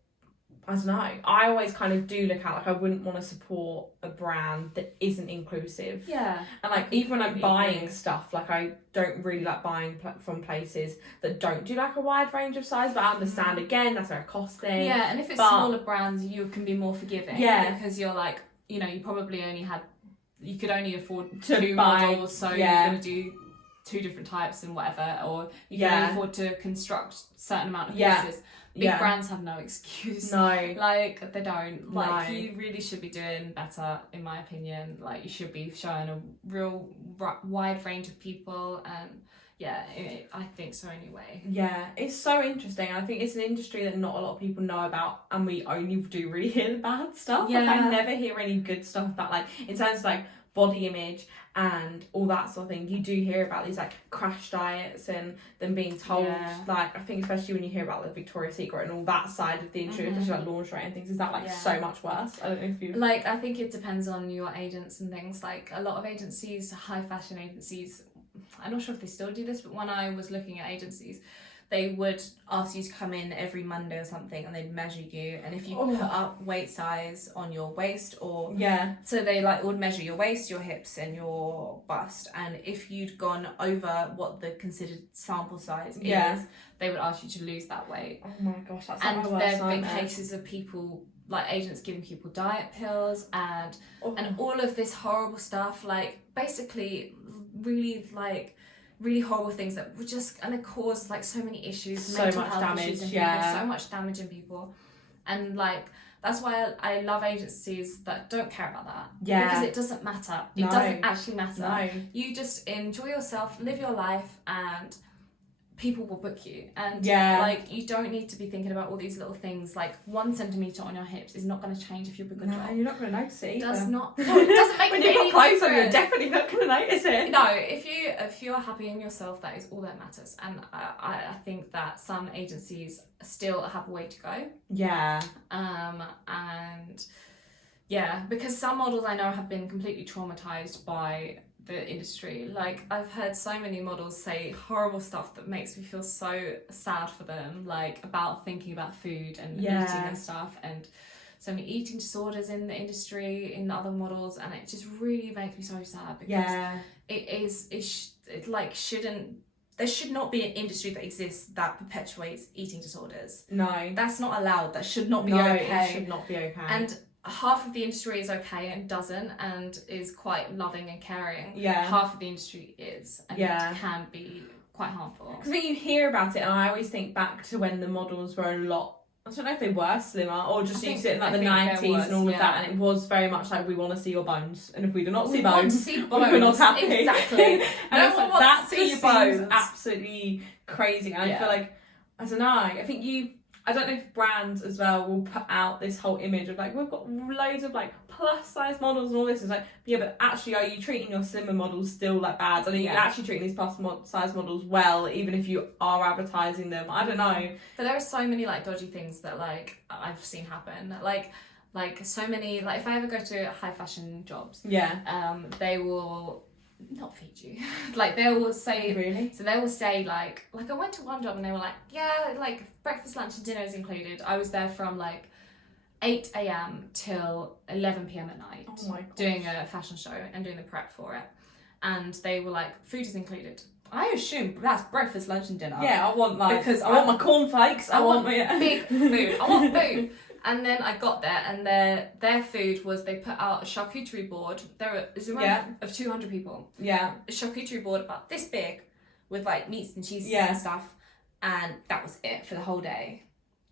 I don't know. I always kind of do look at, like, I wouldn't want to support a brand that isn't inclusive. Yeah. And, like, even when I'm buying stuff, like, I don't really like buying from places that don't do, like, a wide range of size. But I understand, again, that's a cost thing. Yeah, and if it's smaller brands, you can be more forgiving. Yeah. Because you're like, you know, you could only afford To 2 buy, models, so you're going to do 2 different types and whatever. Or you can only afford to construct a certain amount of pieces. Big brands have no excuse. No. Like, they don't. Like, you really should be doing better, in my opinion. Like, you should be showing a real wide range of people. And, yeah, I think so anyway. Yeah, it's so interesting. I think it's an industry that not a lot of people know about. And we only do really hear the bad stuff. Yeah. Like, I never hear any good stuff about, like, in terms of, like, body image and all that sort of thing. You do hear about these, like, crash diets and them being told, like, I think especially when you hear about the Victoria's Secret and all that side of the industry, especially like lingerie and things, is that, like, so much worse? I don't know if you... Like, I think it depends on your agents and things. Like, a lot of agencies, high fashion agencies, I'm not sure if they still do this, but when I was looking at agencies, they would ask you to come in every Monday or something, and they'd measure you, and if you put up weight size on your waist, or so they like would measure your waist, your hips, and your bust, and if you'd gone over what the considered sample size is, they would ask you to lose that weight. Oh my gosh, that's and like my worst there have been nightmare. cases of people, like agents giving people diet pills and all of this horrible stuff, like basically really horrible things that were just going to cause like so many issues, so mental much health damage, issues in people, so much damage in people. And like, that's why I love agencies that don't care about that. Because it doesn't matter. It doesn't actually matter. No. You just enjoy yourself, live your life, and people will book you. And like, you don't need to be thinking about all these little things. Like 1 centimetre on your hips is not going to change if you book a job. You're not going to notice it. It doesn't make when any you've got clothes on, difference. you're definitely not going to notice it. No, if you're happy in yourself, that is all that matters. And I think that some agencies still have a way to go. Yeah. And yeah, because some models I know have been completely traumatized by the industry. Like, I've heard so many models say horrible stuff that makes me feel so sad for them, like about thinking about food and eating and stuff, and so many eating disorders in the industry, in other models, and it just really makes me so sad, because there should not be an industry that exists that perpetuates eating disorders. No. That's not allowed. That should not be okay. It should not be okay. And half of the industry is okay and doesn't, and is quite loving and caring. Yeah. Half of the industry is, and can be quite harmful. Because when you hear about it, and I always think back to when the models were a lot, I don't know if they were slimmer or just used it in like the 90s and all of that, and it was very much like, we want to see your bones, and if we do not see bones, we're not happy. Exactly. And it's like, that see just your bones. seems absolutely crazy. And I feel like, I don't know, I don't know if brands as well will put out this whole image of like, we've got loads of like plus size models and all this. It's like, yeah, but actually, are you treating your slimmer models still like bad? And are you actually treating these plus size models well, even if you are advertising them? I don't know. But there are so many like dodgy things that like I've seen happen. Like so many, like if I ever go to high fashion jobs, they will not feed you. Like they will say, really? So they will say like I went to one job and they were like, yeah, like breakfast, lunch and dinner is included. I was there from like 8 a.m. till 11 p.m. at night, doing a fashion show and doing the prep for it. And they were like, food is included. I assume that's breakfast, lunch and dinner. Yeah, I want like, because I want my cornflakes. I want my big food. I want food. And then I got there, and their food was, they put out a charcuterie board. There was a room of 200 people. Yeah. A charcuterie board about this big, with like meats and cheeses and stuff, and that was it for the whole day.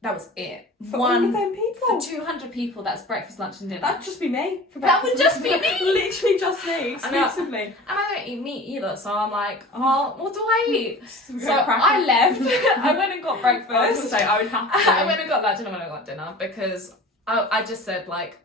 That was it. For all of them people? For 200 people, that's breakfast, lunch and dinner. That'd just be me. That would just be me. Literally just me, exclusively. And I don't eat meat either, so I'm like, oh, what do I eat? So I left. I went and got breakfast. I was going to say, I would have to. I went and got lunch and I went and got dinner, because I just said, like,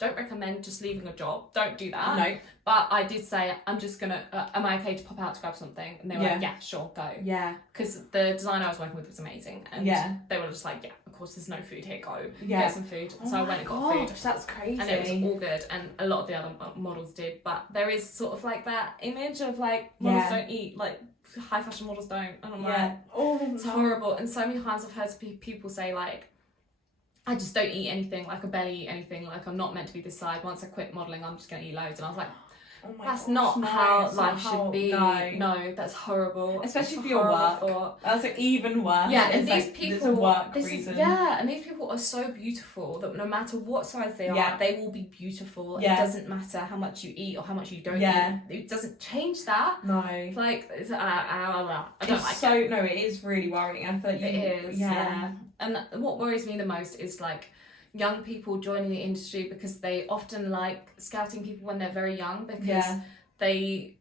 don't recommend just leaving a job. Don't do that. No. But I did say, I'm just going to, am I okay to pop out to grab something? And they were like, yeah, sure, go. Yeah. Because the designer I was working with was amazing. And they were just like, yeah, of course, there's no food here, go. Get some food. So I went and got food. That's crazy. And it was all good. And a lot of the other models did. But there is sort of like that image of like, models don't eat, like, high fashion models don't. And I'm like, it's horrible. And so many times I've heard people say like, I just don't eat anything, like I barely eat anything, like I'm not meant to be this side. Once I quit modelling, I'm just going to eat loads. And I was like, that's not how life should be. No, that's horrible. Especially for your work. That's like even worse. Yeah, and these like, people, there's a work reason. And these people are so beautiful that no matter what size they are, they will be beautiful. It doesn't matter how much you eat or how much you don't eat. It doesn't change that. No. Like, it's, it is really worrying. I feel like it is. Yeah. And what worries me the most is like young people joining the industry because they often like scouting people when they're very young because they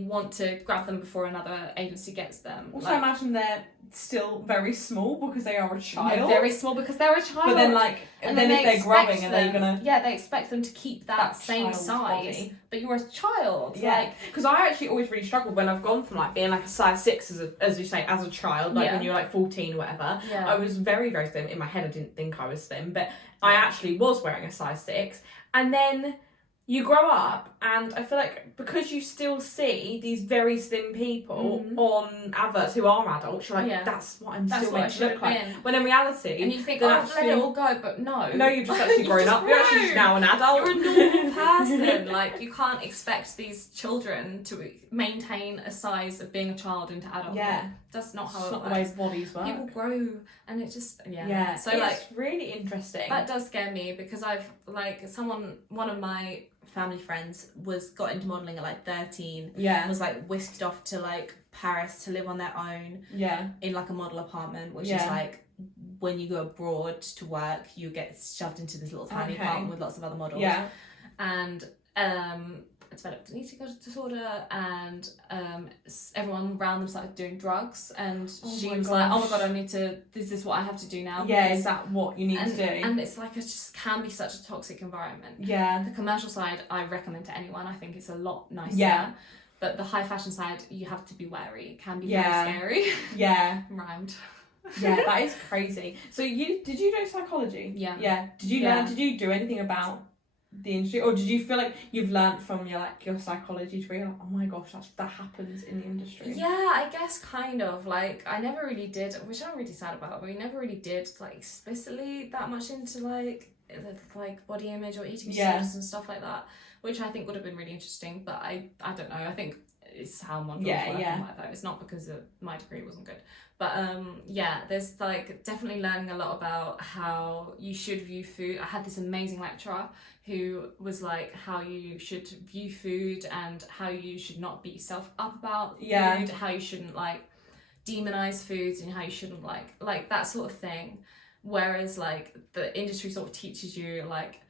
want to grab them before another agency gets them. Also, I imagine they're still very small because they are a child. They're very small because they're a child. But then if they're growing, are they gonna? Yeah, they expect them to keep that same size. Body. But you're a child. Yeah. Because I actually always really struggled when I've gone from like being like a size 6 as you say as a child, like when you're like 14 or whatever. Yeah. I was very, very slim. In my head, I didn't think I was slim, but I actually was wearing a size 6, and then you grow up, and I feel like because you still see these very slim people on adverts who are adults, you're like, that's what I'm still meant to look like. When in reality, and you think, I've let it all go, but no, you've just actually grown up. You're actually just now an adult. You're a normal person. Like, you can't expect these children to maintain a size of being a child into adulthood. Yeah, that's not how it works. Not the way bodies work. People grow, and it just So it's really interesting. That does scare me because I've like one of my family friends got into modelling at like 13. Was like whisked off to like Paris to live on their own. In like a model apartment, which is like when you go abroad to work, you get shoved into this little tiny apartment with lots of other models. And developed an eating disorder, and everyone around them started doing drugs, and she was like, oh my god, is this what I have to do now? Is that what you need to do? And it's like, it just can be such a toxic environment. The commercial side I recommend to anyone. I think it's a lot nicer. But the high fashion side, you have to be wary. It can be very scary. Rhymed. That is crazy. So did you do psychology? Did you do anything about the industry, or did you feel like you've learnt from your psychology degree, like, oh my gosh, that happens in the industry? I guess kind of, like, I never really did, which I'm really sad about, but we never really did like explicitly that much into like body image or eating disorders and stuff like that, which I think would have been really interesting, but I don't know, I think it's how models work and like that. It's not because my degree wasn't good, but there's like definitely learning a lot about how you should view food. I had this amazing lecturer who was like how you should view food and how you should not beat yourself up about food, how you shouldn't like demonize foods, and how you shouldn't like that sort of thing, whereas like the industry sort of teaches you like,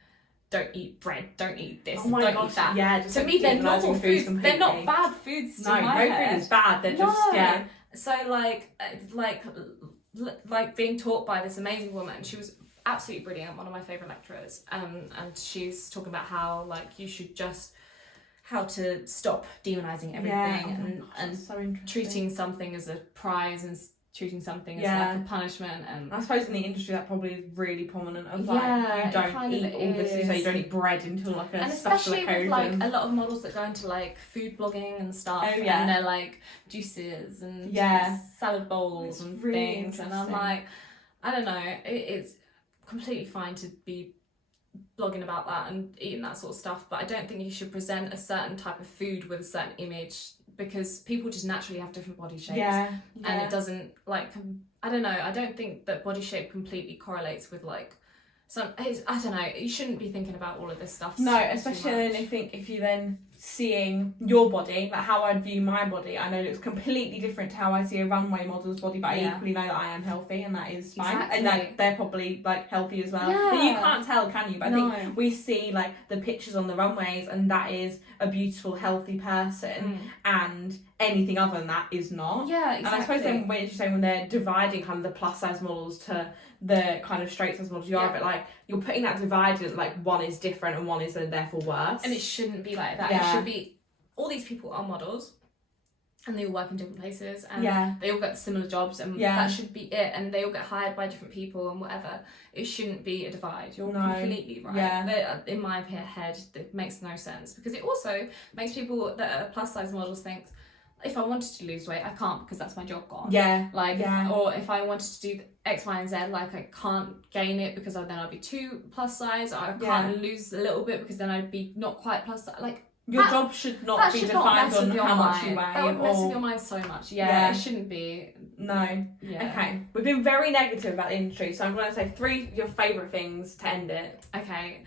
don't eat bread, don't eat this, don't eat that. Just to me they're normal foods. They're not bad foods. No food is bad. They're just So like being taught by this amazing woman. She was absolutely brilliant, one of my favourite lecturers, and she's talking about how like you should just how to stop demonising everything and so treating something as a prize and treating something as like a punishment. And I suppose in the industry that probably is really prominent of like, you don't eat all this, so you don't eat bread until like a special occasion. With like a lot of models that go into like food blogging and stuff, and they're like juices and salad bowls and really things, and I'm like, I don't know, it's completely fine to be blogging about that and eating that sort of stuff, but I don't think you should present a certain type of food with a certain image, because people just naturally have different body shapes, and it doesn't like, I don't know, I don't think that body shape completely correlates with like I don't know, you shouldn't be thinking about all of this stuff. No, especially then I think if you then seeing your body, like how I view my body, I know it's completely different to how I see a runway model's body, but I equally know that I am healthy and that is fine, and that they're probably like healthy as well. But you can't tell, can you? But I think we see like the pictures on the runways, and that is a beautiful, healthy person, and anything other than that is not. And I suppose then when you're saying when they're dividing kind of the plus size models to the kind of straight size models, you are a bit like, you're putting that divided, like one is different and one is therefore worse. And it shouldn't be like that. It should be, all these people are models and they all work in different places, and they all get similar jobs, and that should be it, and they all get hired by different people and whatever. It shouldn't be a divide. You're completely right. In my head, it makes no sense, because it also makes people that are plus size models think, if I wanted to lose weight, I can't because that's my job gone. Yeah. Like, or if I wanted to do X, Y, and Z, like I can't gain it because then I'd be too plus size, or I can't lose a little bit because then I'd be not quite plus size. Like, your job should not be defined on how much you weigh. That would mess with your mind so much. Yeah, it shouldn't be. No. Yeah. Okay. We've been very negative about the industry, so I'm going to say 3 of your favourite things to end it. Okay.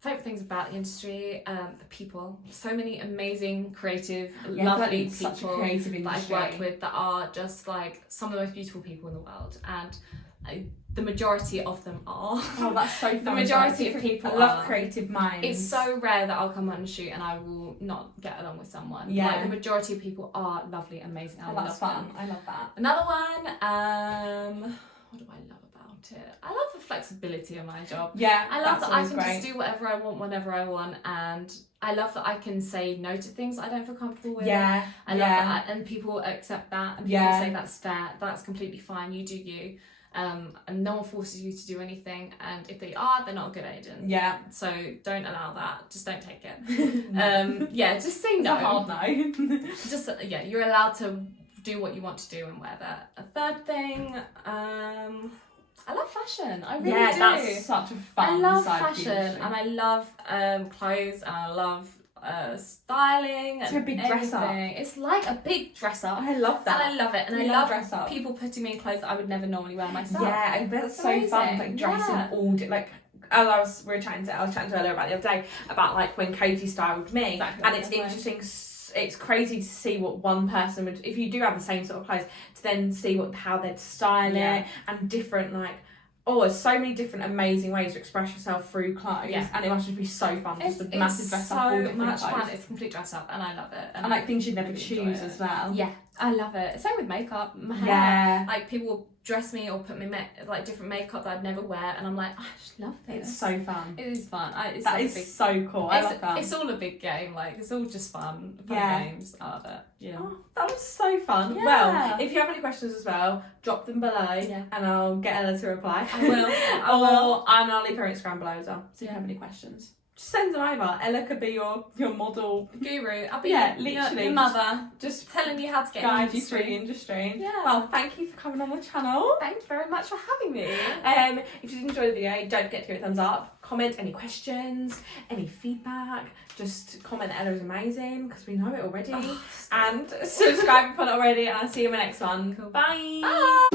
Favourite things about the industry, the people. So many amazing, creative, lovely people such a creative industry that I've worked with that are just like some of the most beautiful people in the world, and the majority of them are. Oh, that's so fun. The majority of people I love creative minds. It's so rare that I'll come on a shoot and I will not get along with someone. Yeah. Like, the majority of people are lovely, amazing. I love fun. them. I love that. Another one, what do I love about it? I love the flexibility of my job. Yeah, I love that I can just do whatever I want whenever I want, and I love that I can say no to things I don't feel comfortable with. Yeah, I love that, and people accept that, and people say that's fair, that's completely fine, you do you. And no one forces you to do anything, and if they are, they're not a good agent. Yeah. So don't allow that. Just don't take it. Just say no. It's a hard no. Just you're allowed to do what you want to do and wear that. A third thing, I love fashion. I really do. Yeah, that's such a fun I love side fashion, and I love clothes, and I love styling. It's a big dress up. It's like a big dress up. I love that. And I love it. And I love dress up. People putting me in clothes that I would never normally wear myself. Yeah, I bet it's so fun. Like dressing all day. Like, as I was chatting to earlier about the other day about like when Katie styled me, and it's interesting. It's crazy to see what one person would, if you do have the same sort of clothes, to then see how they'd style it, and different there's so many different amazing ways to express yourself through clothes, and it must just be so fun. Just a massive dress up, all different much clothes. fun. It's a complete dress up, and I love it. And like things you'd never really choose as well. Yeah, I love it. Same with makeup, my hair. Yeah, like people will dress me or put me like different makeup that I'd never wear, and I'm like, I just love this. It's so fun. It is fun. That is so cool. I love that. It's all a big game. Like, it's all just fun games. I love it. Yeah. Oh, that was so fun. Yeah. Well, if you have any questions as well, drop them below, and I'll get Ella to reply. I will. And I'll leave her Instagram below as well. So if you have any questions, just send them over. Ella could be your model guru. I'll be literally your mother. Just telling you how to get guide you through the industry. Yeah. Well, thank you for coming on the channel. Thank you very much for having me. If you did enjoy the video, don't forget to give it a thumbs up. Comment any questions, any feedback. Just comment that Ella is amazing, because we know it already. And subscribe if you're not already, and I'll see you in my next one. Cool. Bye. Bye.